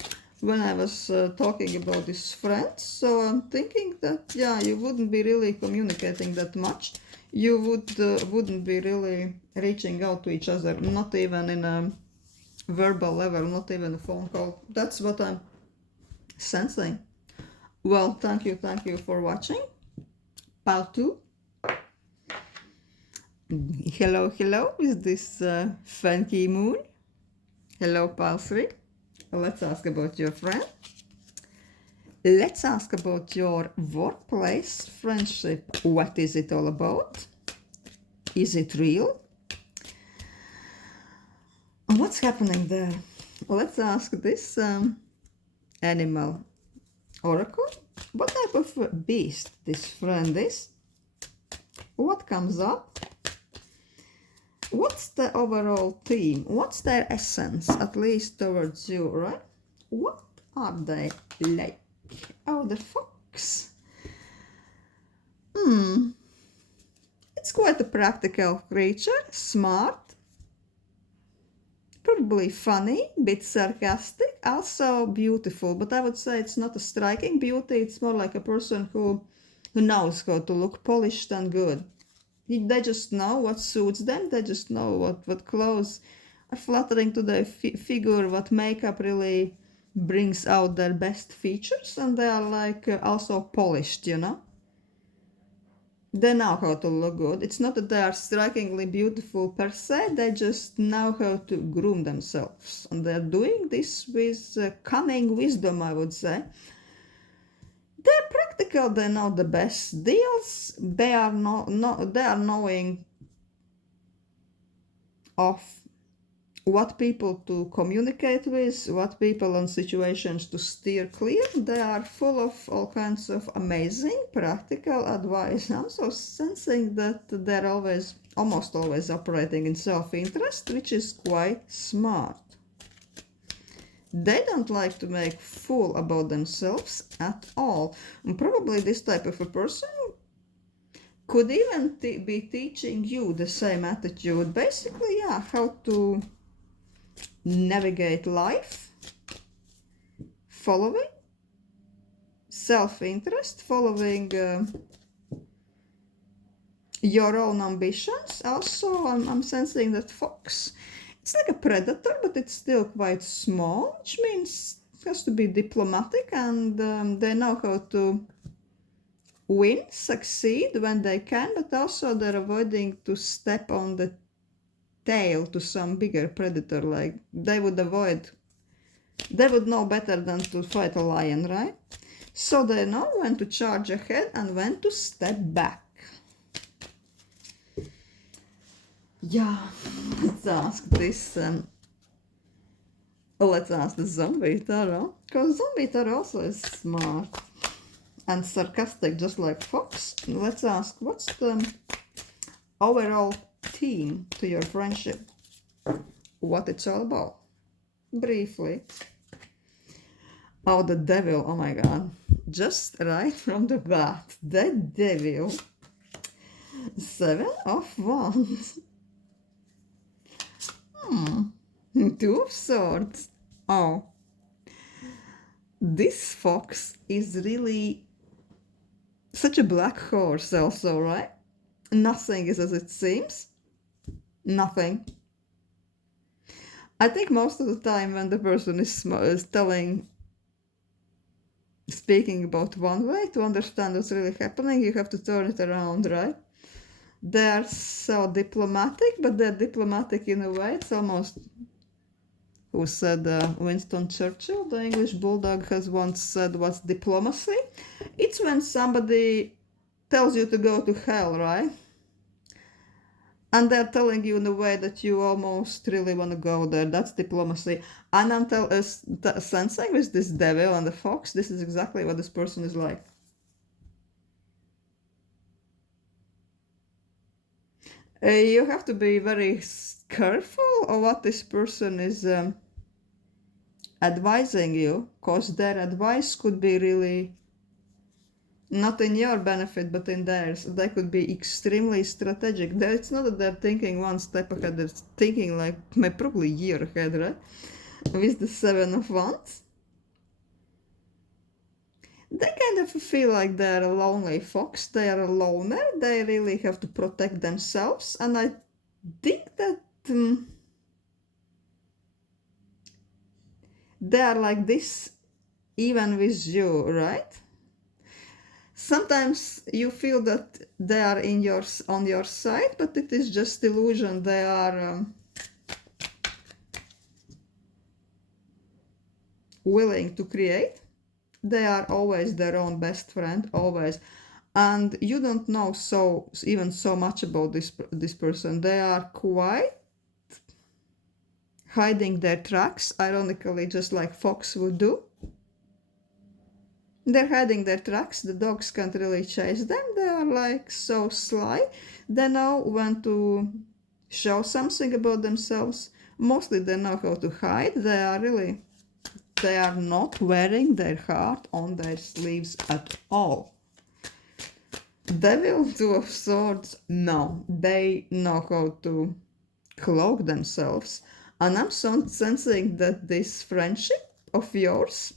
when I was talking about this friend. So I'm thinking that, yeah, you wouldn't be really communicating that much. You wouldn't be really reaching out to each other, not even in a verbal level, not even a phone call. That's what I'm sensing. Well, thank you for watching. Pile 2. Hello, is this Funky Moon? Hello, Pile 3. Let's ask about your friend. Let's ask about your workplace friendship. What is it all about? Is it real? What's happening there? Let's ask this animal oracle. What type of beast this friend is? What comes up? What's the overall theme? What's their essence, at least towards you, right? What are they like? Oh, the fox. It's quite a practical creature, smart, probably funny, bit sarcastic, also beautiful, but I would say it's not a striking beauty, it's more like a person who knows how to look polished and good. They just know what suits them, they just know what clothes are flattering to their figure, what makeup really brings out their best features, and they are like also polished, you know? They know how to look good. It's not that they are strikingly beautiful per se, they just know how to groom themselves. And they're doing this with cunning wisdom, I would say. They're practical, they know the best deals, they are knowing of what people to communicate with, what people and situations to steer clear. They are full of all kinds of amazing practical advice. I'm so sensing that they're almost always operating in self-interest, which is quite smart. They don't like to make fool about themselves at all. And probably this type of a person could even be teaching you the same attitude. Basically, yeah, how to navigate life, following self-interest, following your own ambitions. Also, I'm sensing that fox, it's like a predator, but it's still quite small, which means it has to be diplomatic, and they know how to win, succeed when they can, but also they're avoiding to step on the tail to some bigger predator. Like they would know better than to fight a lion, right? So they know when to charge ahead and when to step back. Yeah, let's ask this. Let's ask the zombie tarot, because zombie tarot also is smart and sarcastic, just like fox. Let's ask, what's the overall theme to your friendship? What it's all about? Briefly. Oh, the devil, oh my god. Just right from the bat. The devil. 7 of Wands. 2 of Swords. Oh. This fox is really such a black horse also, right? Nothing is as it seems. Nothing. I think most of the time when the person is speaking about one way, to understand what's really happening, you have to turn it around, right? They're so diplomatic, but they're diplomatic in a way. It's almost, who said, Winston Churchill, the English bulldog, has once said, what's diplomacy? It's when somebody tells you to go to hell, right? And they're telling you in a way that you almost really want to go there. That's diplomacy. And until sensing with this devil and the fox, this is exactly what this person is like. You have to be very careful of what this person is advising you, because their advice could be really not in your benefit but in theirs. They could be extremely strategic. It's not that they're thinking one step ahead, they're thinking like probably a year ahead, right? With the Seven of Wands. They kind of feel like they're a lonely fox, they are a loner, they really have to protect themselves, and I think that they are like this even with you, right? Sometimes you feel that they are on your side, but it is just illusion. They are willing to create. They are always their own best friend, always. And you don't know even so much about this person. They are quite hiding their tracks, ironically, just like fox would do. They're hiding their tracks. The dogs can't really chase them. They are like so sly. They know when to show something about themselves. Mostly they know how to hide. They are not wearing their heart on their sleeves at all. Devil, Two of Swords, no. They know how to cloak themselves. And I'm sensing that this friendship of yours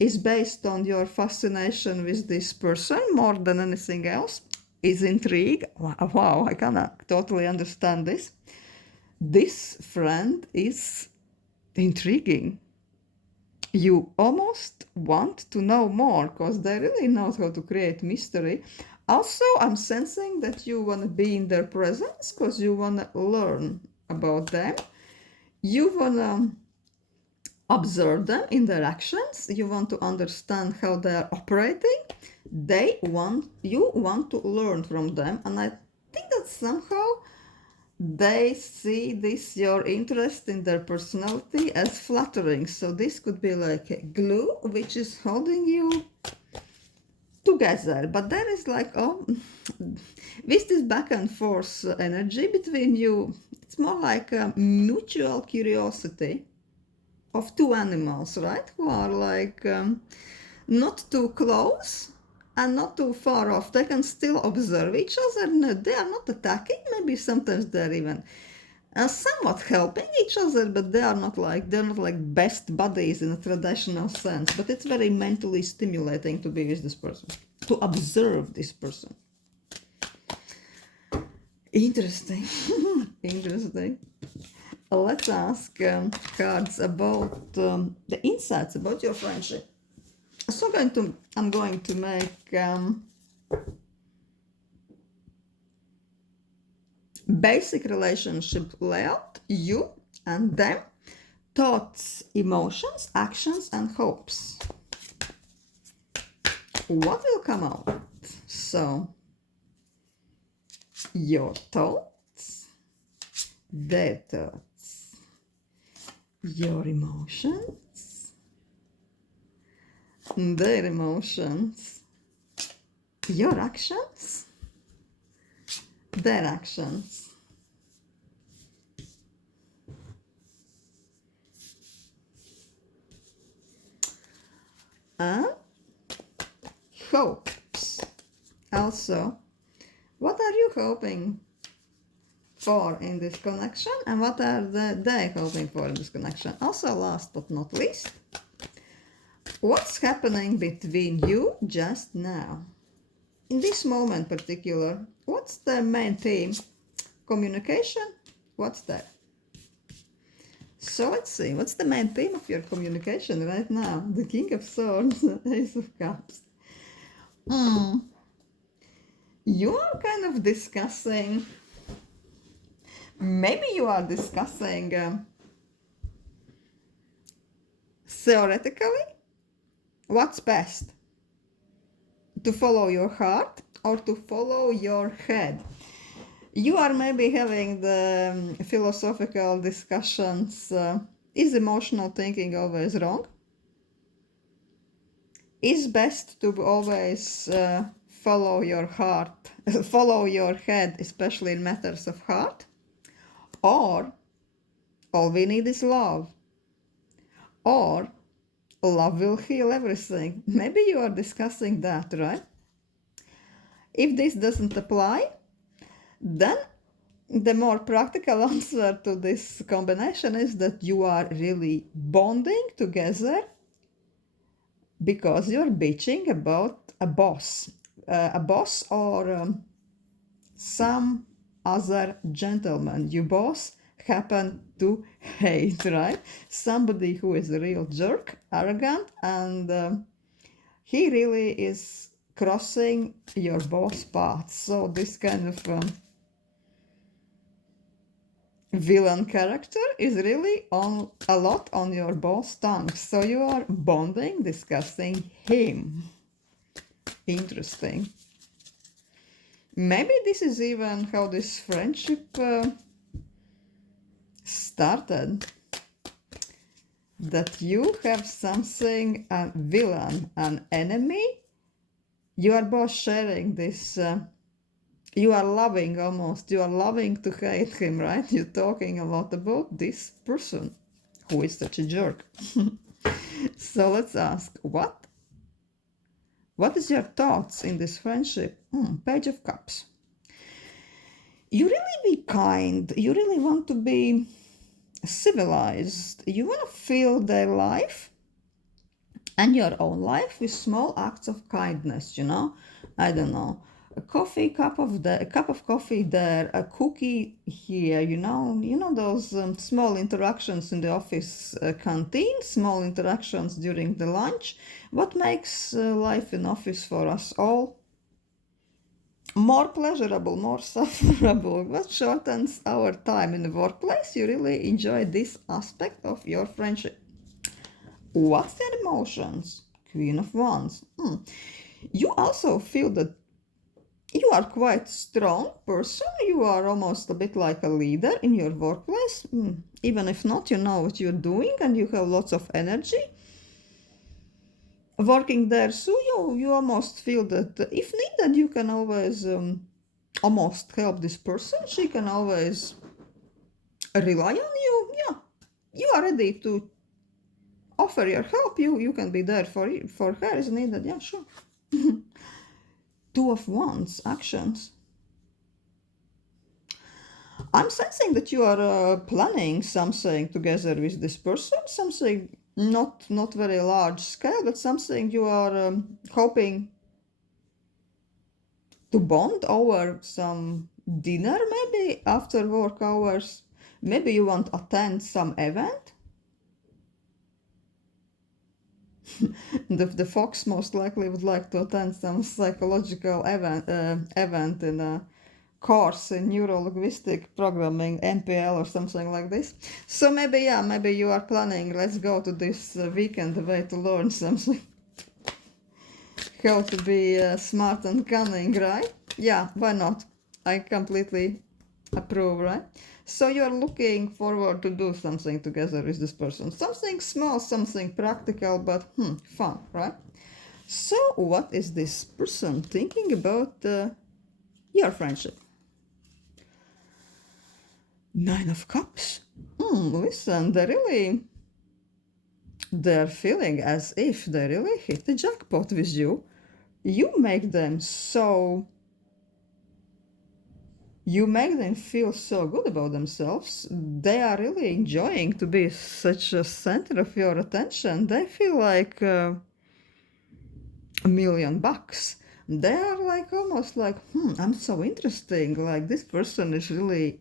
is based on your fascination with this person more than anything else, is intrigue. Wow, I cannot totally understand this. This friend is intriguing. You almost want to know more because they really know how to create mystery. Also, I'm sensing that you want to be in their presence because you want to learn about them. You want to observe them in their actions. You want to understand how they are operating. You want to learn from them, and I think that somehow they see this your interest in their personality as flattering. So this could be like a glue which is holding you together, but there is like with this back and forth energy between you, it's more like a mutual curiosity of two animals, right? Who are like not too close and not too far off. They can still observe each other. No, they are not attacking. Maybe sometimes they're even somewhat helping each other, but they're not like best buddies in a traditional sense. But it's very mentally stimulating to be with this person, to observe this person. Interesting. Interesting. Let's ask cards about the insights about your friendship. So I'm going to make basic relationship layout, you and them, thoughts, emotions, actions, and hopes. What will come out? So, your thoughts, their thoughts, your emotions, their emotions, your actions, their actions. And hopes. Also, what are you hoping for in this connection, and what are they hoping for in this connection? Also, last but not least, what's happening between you just now? In this moment particular, what's the main theme? Communication? What's that? So let's see, what's the main theme of your communication right now? The King of Swords, Ace of Cups. You are kind of discussing, maybe you are discussing theoretically what's best, to follow your heart or to follow your head. You are maybe having the philosophical discussions. Is emotional thinking always wrong? Is best to always follow your heart, follow your head, especially in matters of heart? Or all we need is love? Or love will heal everything? Maybe you are discussing that, right? If this doesn't apply, then the more practical answer to this combination is that you are really bonding together because you're bitching about a boss or some other gentleman you both happen to hate, right? Somebody who is a real jerk, arrogant, and he really is crossing your boss paths. So this kind of villain character is really on a lot on your boss tongue. So you are bonding, discussing him. Interesting. Maybe this is even how this friendship started. That you have something, a villain, an enemy. You are both sharing this. You are loving almost. You are loving to hate him, right? You're talking a lot about this person who is such a jerk. So let's ask, what? What is your thoughts in this friendship? Page of Cups. You really be kind. You really want to be civilized. You want to fill their life and your own life with small acts of kindness, I don't know, a cup of coffee there, a cookie here, those small interactions in the office canteen, small interactions during the lunch. What makes life in office for us all more pleasurable, more sufferable? What shortens our time in the workplace? You really enjoy this aspect of your friendship. What's their emotions? Queen of Wands. You also feel that you are quite strong person. You are almost a bit like a leader in your workplace. Even if not, you know what you're doing and you have lots of energy. Working there, so you almost feel that if needed, you can always almost help this person. She can always rely on you. Yeah, you are ready to offer your help. You can be there for her is needed. Yeah, sure. Two of Wands, actions. I'm sensing that you are planning something together with this person, something not very large scale, but something you are hoping to bond over some dinner, maybe after work hours. Maybe you want to attend some event. The fox most likely would like to attend some psychological event in a course in neuro-linguistic programming, NPL or something like this. So maybe you are planning, let's go to this weekend away to learn something. How to be smart and cunning, right? Yeah, why not? I completely approve, right? So you're looking forward to do something together with this person. Something small, something practical, but fun, right? So what is this person thinking about your friendship? Nine of Cups. Listen, they're feeling as if they really hit the jackpot with you. You make them feel so good about themselves. They are really enjoying to be such a center of your attention. They feel like $1,000,000. They are like almost like, I'm so interesting. Like this person is really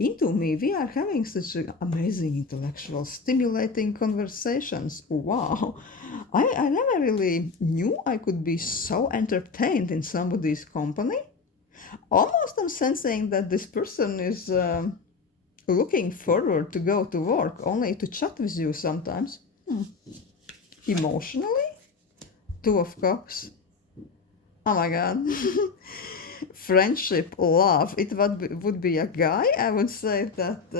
into me. We are having such amazing intellectual, stimulating conversations. Wow. I never really knew I could be so entertained in somebody's company. Almost I'm sensing that this person is looking forward to go to work only to chat with you sometimes. Emotionally? Two of Cups. Oh my god. friendship, love, it would be a guy. I would say that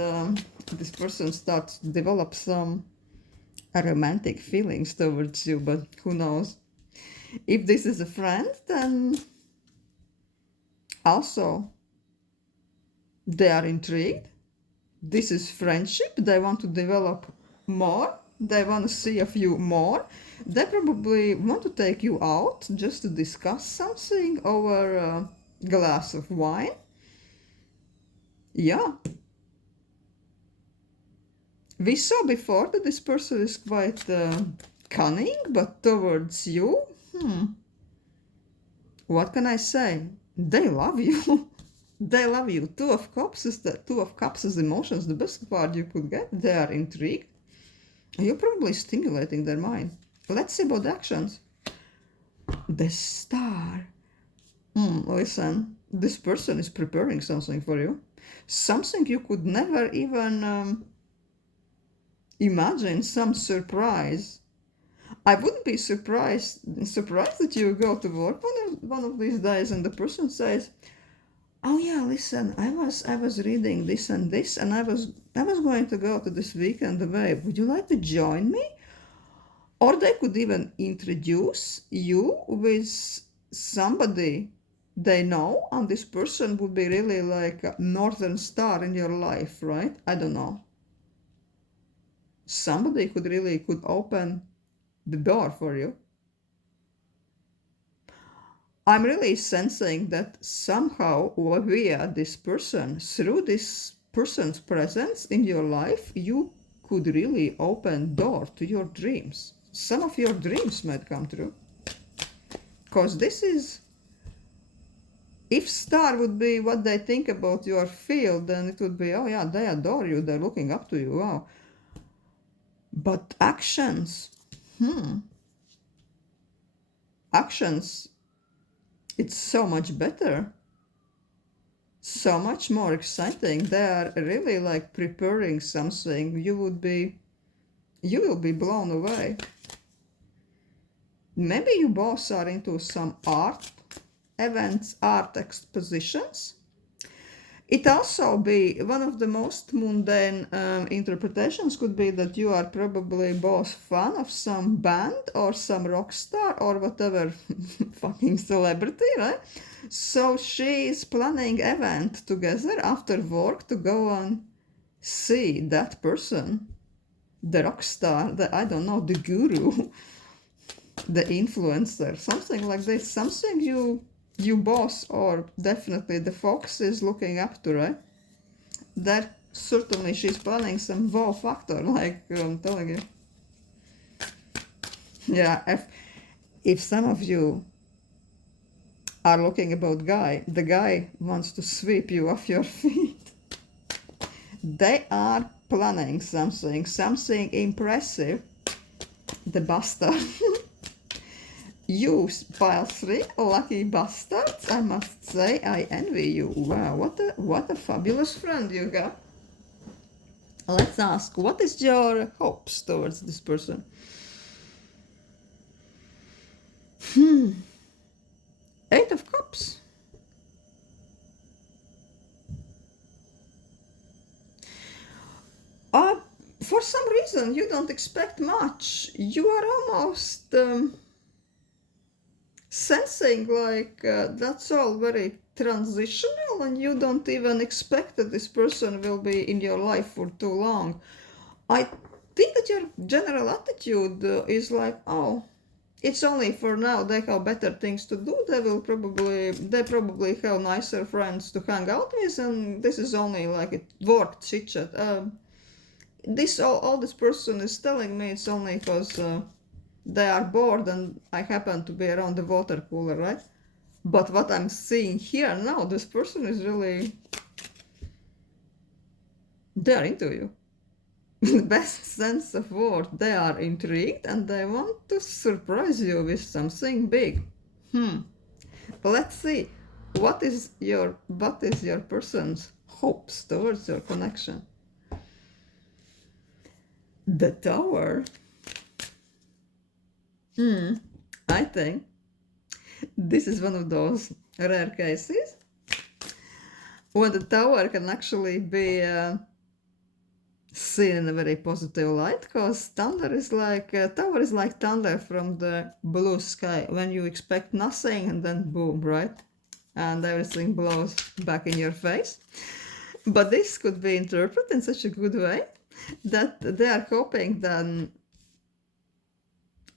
this person starts to develop some romantic feelings towards you, but who knows? If this is a friend, then also they are intrigued. This is friendship. They want to develop more. They want to see of you more. They probably want to take you out just to discuss something over a glass of wine. Yeah. We saw before that this person is quite cunning, but towards you, what can I say? They love you. They love you. Two of Cups is emotions, the best part you could get. They are intrigued. You're probably stimulating their mind. Let's see about the actions. The Star. Listen, this person is preparing something for you. Something you could never even imagine, some surprise. I wouldn't be surprised that you go to work one of these days and the person says, "Oh yeah, listen, I was reading this and this, and I was going to go to this weekend away. Would you like to join me?" Or they could even introduce you with somebody they know, and this person would be really like a northern star in your life, right? I don't know. Somebody could open the door for you. I'm really sensing that somehow via this person, through this person's presence in your life, you could really open door to your dreams. Some of your dreams might come true. Because this is, if star would be what they think about your field, then it would be, oh yeah, they adore you, they're looking up to you, wow. But actions, actions, it's so much better, so much more exciting. They are really like preparing something. You will be blown away. Maybe you both are into some art events, art expositions. It also be one of the most mundane interpretations could be that you are probably both fan of some band or some rock star or whatever fucking celebrity, right? So she is planning event together after work to go and see that person, the rock star, I don't know, the guru, the influencer, something like this, something you boss or definitely the fox is looking up to, right? That certainly she's planning some wow factor, like I'm telling you. Yeah, if some of you are looking about guy, the guy wants to sweep you off your feet. They are planning something impressive. The bastard. You, pile 3, lucky bastards, I must say, I envy you. Wow, what a fabulous friend you got. Let's ask, what is your hopes towards this person? Eight of Cups. For some reason, you don't expect much. You are almost sensing like that's all very transitional and you don't even expect that this person will be in your life for too long. I think that your general attitude is like, oh, it's only for now, they have better things to do, they probably have nicer friends to hang out with, and this is only like a work chit chat. All this person is telling me it's only because they are bored and I happen to be around the water cooler, right? But what I'm seeing here now, this person is really, they're into you. In the best sense of word, they are intrigued and they want to surprise you with something big. Let's see, what is your person's hopes towards your connection? The Tower. I think This is one of those rare cases when the tower can actually be seen in a very positive light, because tower is like thunder from the blue sky, when you expect nothing and then boom, right? And everything blows back in your face. But this could be interpreted in such a good way that they are hoping that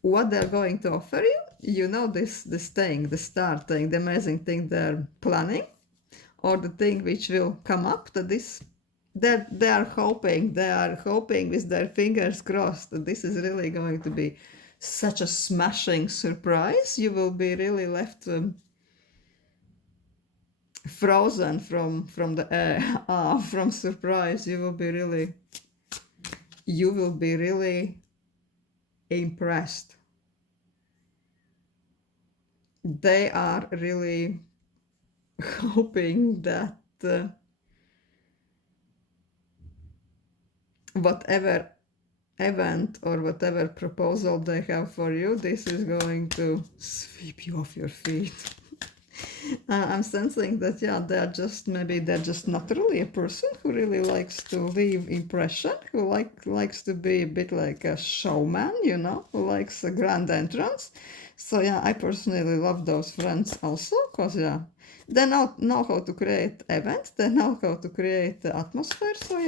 what they're going to offer you, this thing, the star thing, the amazing thing they're planning, or the thing which will come up, that they are hoping with their fingers crossed that this is really going to be such a smashing surprise. You will be really left frozen from the air, from surprise. You will be really impressed. They are really hoping that whatever event or whatever proposal they have for you, this is going to sweep you off your feet. I'm sensing that, they're just naturally a person who really likes to leave impression, who likes to be a bit like a showman, who likes a grand entrance. So I personally love those friends also, because they know how to create events, they know how to create the atmosphere. So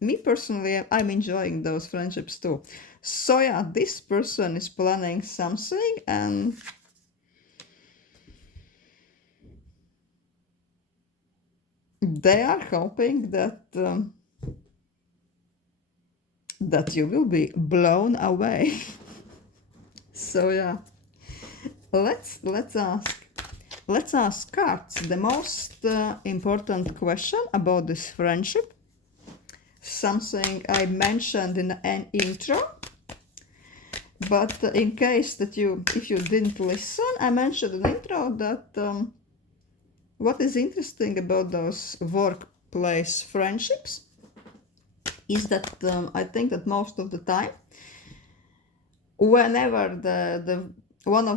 me personally, I'm enjoying those friendships too. So this person is planning something, and they are hoping that that you will be blown away. So let's ask cards the most important question about this friendship. Something I mentioned in an intro, but in case that if you didn't listen, I mentioned in the intro that what is interesting about those workplace friendships is that I think that most of the time, whenever the one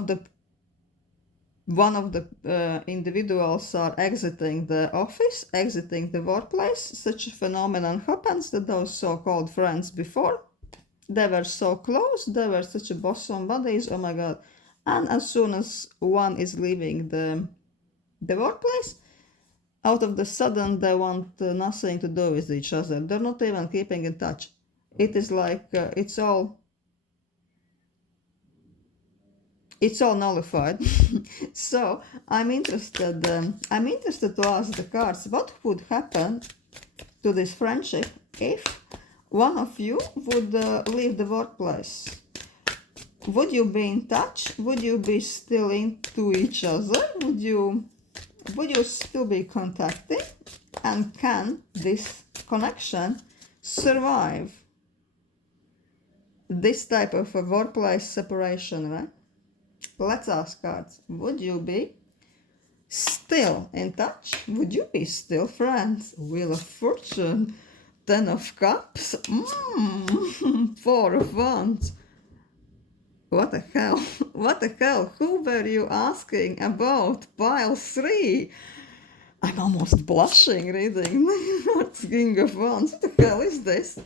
of the individuals are exiting the office, exiting the workplace, such a phenomenon happens that those so-called friends before, they were so close, they were such a bosom buddies, oh my god, and as soon as one is leaving the workplace, out of the sudden they want nothing to do with each other. They're not even keeping in touch. It is like it's all nullified. So I'm interested to ask the cards what would happen to this friendship if one of you would leave the workplace. Would you be in touch? Would you be still into each other? Would you still be contacting? And can this connection survive this type of a workplace separation, right? Let's ask cards. Would you be still in touch? Would you be still friends? Wheel of Fortune, 10 of Cups, 4 of Wands. What the hell? What the hell? Who were you asking about? Pile 3. I'm almost blushing reading what's King of Wands. What the hell is this?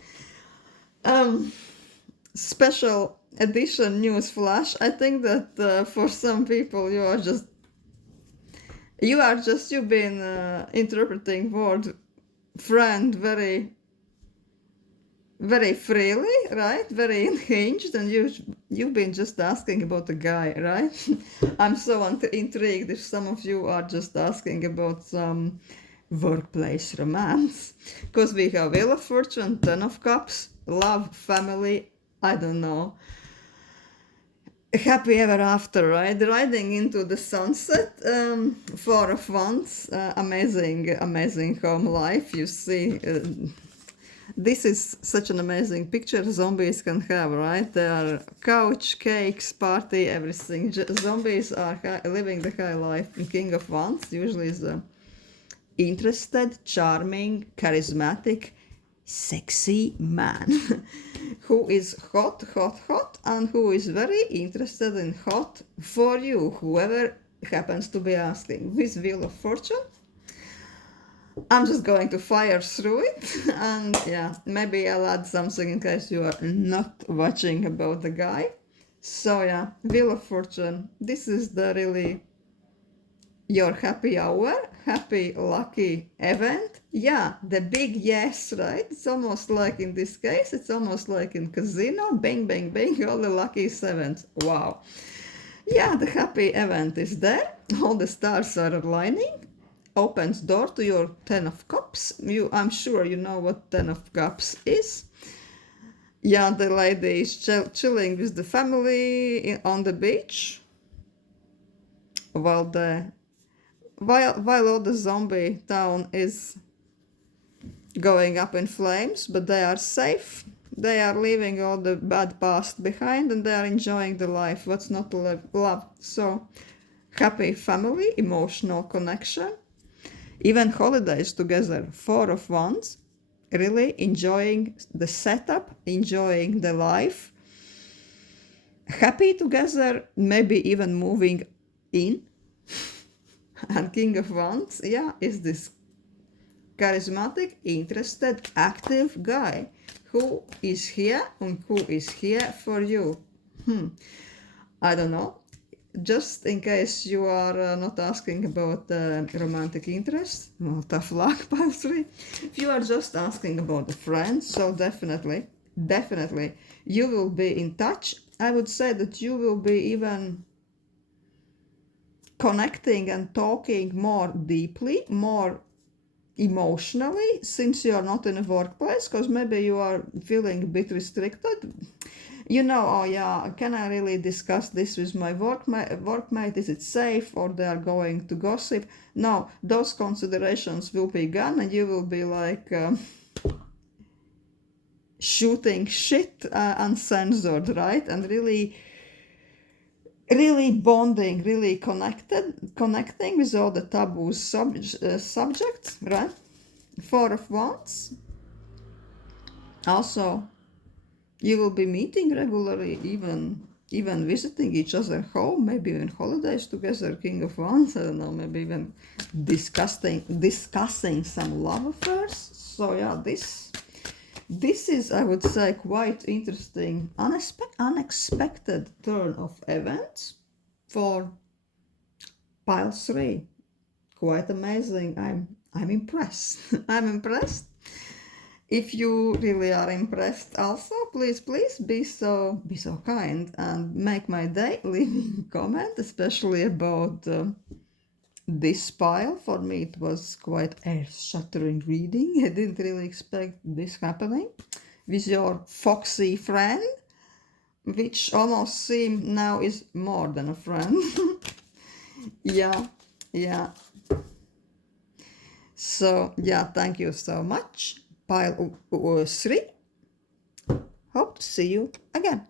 Special edition news flash. I think that for some people you've been interpreting word friend very very freely, right? Very unhinged, and you've been just asking about the guy, right? I'm so intrigued if some of you are just asking about some workplace romance, because we have Wheel of Fortune, 10 of Cups, love, family, I don't know, happy ever after, right? Riding into the sunset, 4 of Wands, amazing home life. You see, this is such an amazing picture zombies can have, right? They are couch, cakes, party, everything. Zombies are living the high life. And King of Wands usually is a interested, charming, charismatic, sexy man who is hot, hot, hot, and who is very interested in hot for you, whoever happens to be asking. With Wheel of Fortune, I'm just going to fire through it, and yeah, maybe I'll add something in case you are not watching about the guy. So yeah, Wheel of Fortune, this is the really your happy hour, happy lucky event. Yeah, the big yes, right? It's almost like in this case, it's almost like in casino, bang, bang, bang, all the lucky sevens. Wow. Yeah, the happy event is there. All the stars are aligning. Opens door to your 10 of cups. I'm sure you know what 10 of cups is. Yeah, the lady is chilling with the family on the beach while all the zombie town is going up in flames, but they are safe. They are leaving all the bad past behind and they are enjoying the life. What's not to love? So happy family, emotional connection, even holidays together. 4 of Wands, really enjoying the setup, enjoying the life. Happy together, maybe even moving in. And King of Wands, yeah, is this charismatic, interested, active guy who is here and who is here for you. I don't know. Just in case you are not asking about romantic interest, well, tough luck, pile 3. If you are just asking about a friend, so definitely, you will be in touch. I would say that you will be even connecting and talking more deeply, more emotionally, since you are not in a workplace, because maybe you are feeling a bit restricted. You know, oh yeah, can I really discuss this with my workmate? Is it safe, or they are going to gossip? No, those considerations will be gone, and you will be like shooting shit uncensored, right? And really bonding, really connecting with all the taboo subjects, right? 4 of Wands. Also, you will be meeting regularly, even visiting each other home, maybe even holidays together. King of Wands, I don't know, maybe even discussing some love affairs. So yeah, this is, I would say, quite interesting, unexpected turn of events for pile 3. Quite amazing. I'm impressed. I'm impressed. If you really are impressed also, please be so kind and make my day. Leaving a comment, especially about this pile. For me it was quite earth-shattering reading. I didn't really expect this happening with your foxy friend, which almost seems now is more than a friend. Yeah. So yeah, thank you so much. Pile 3. Hope to see you again.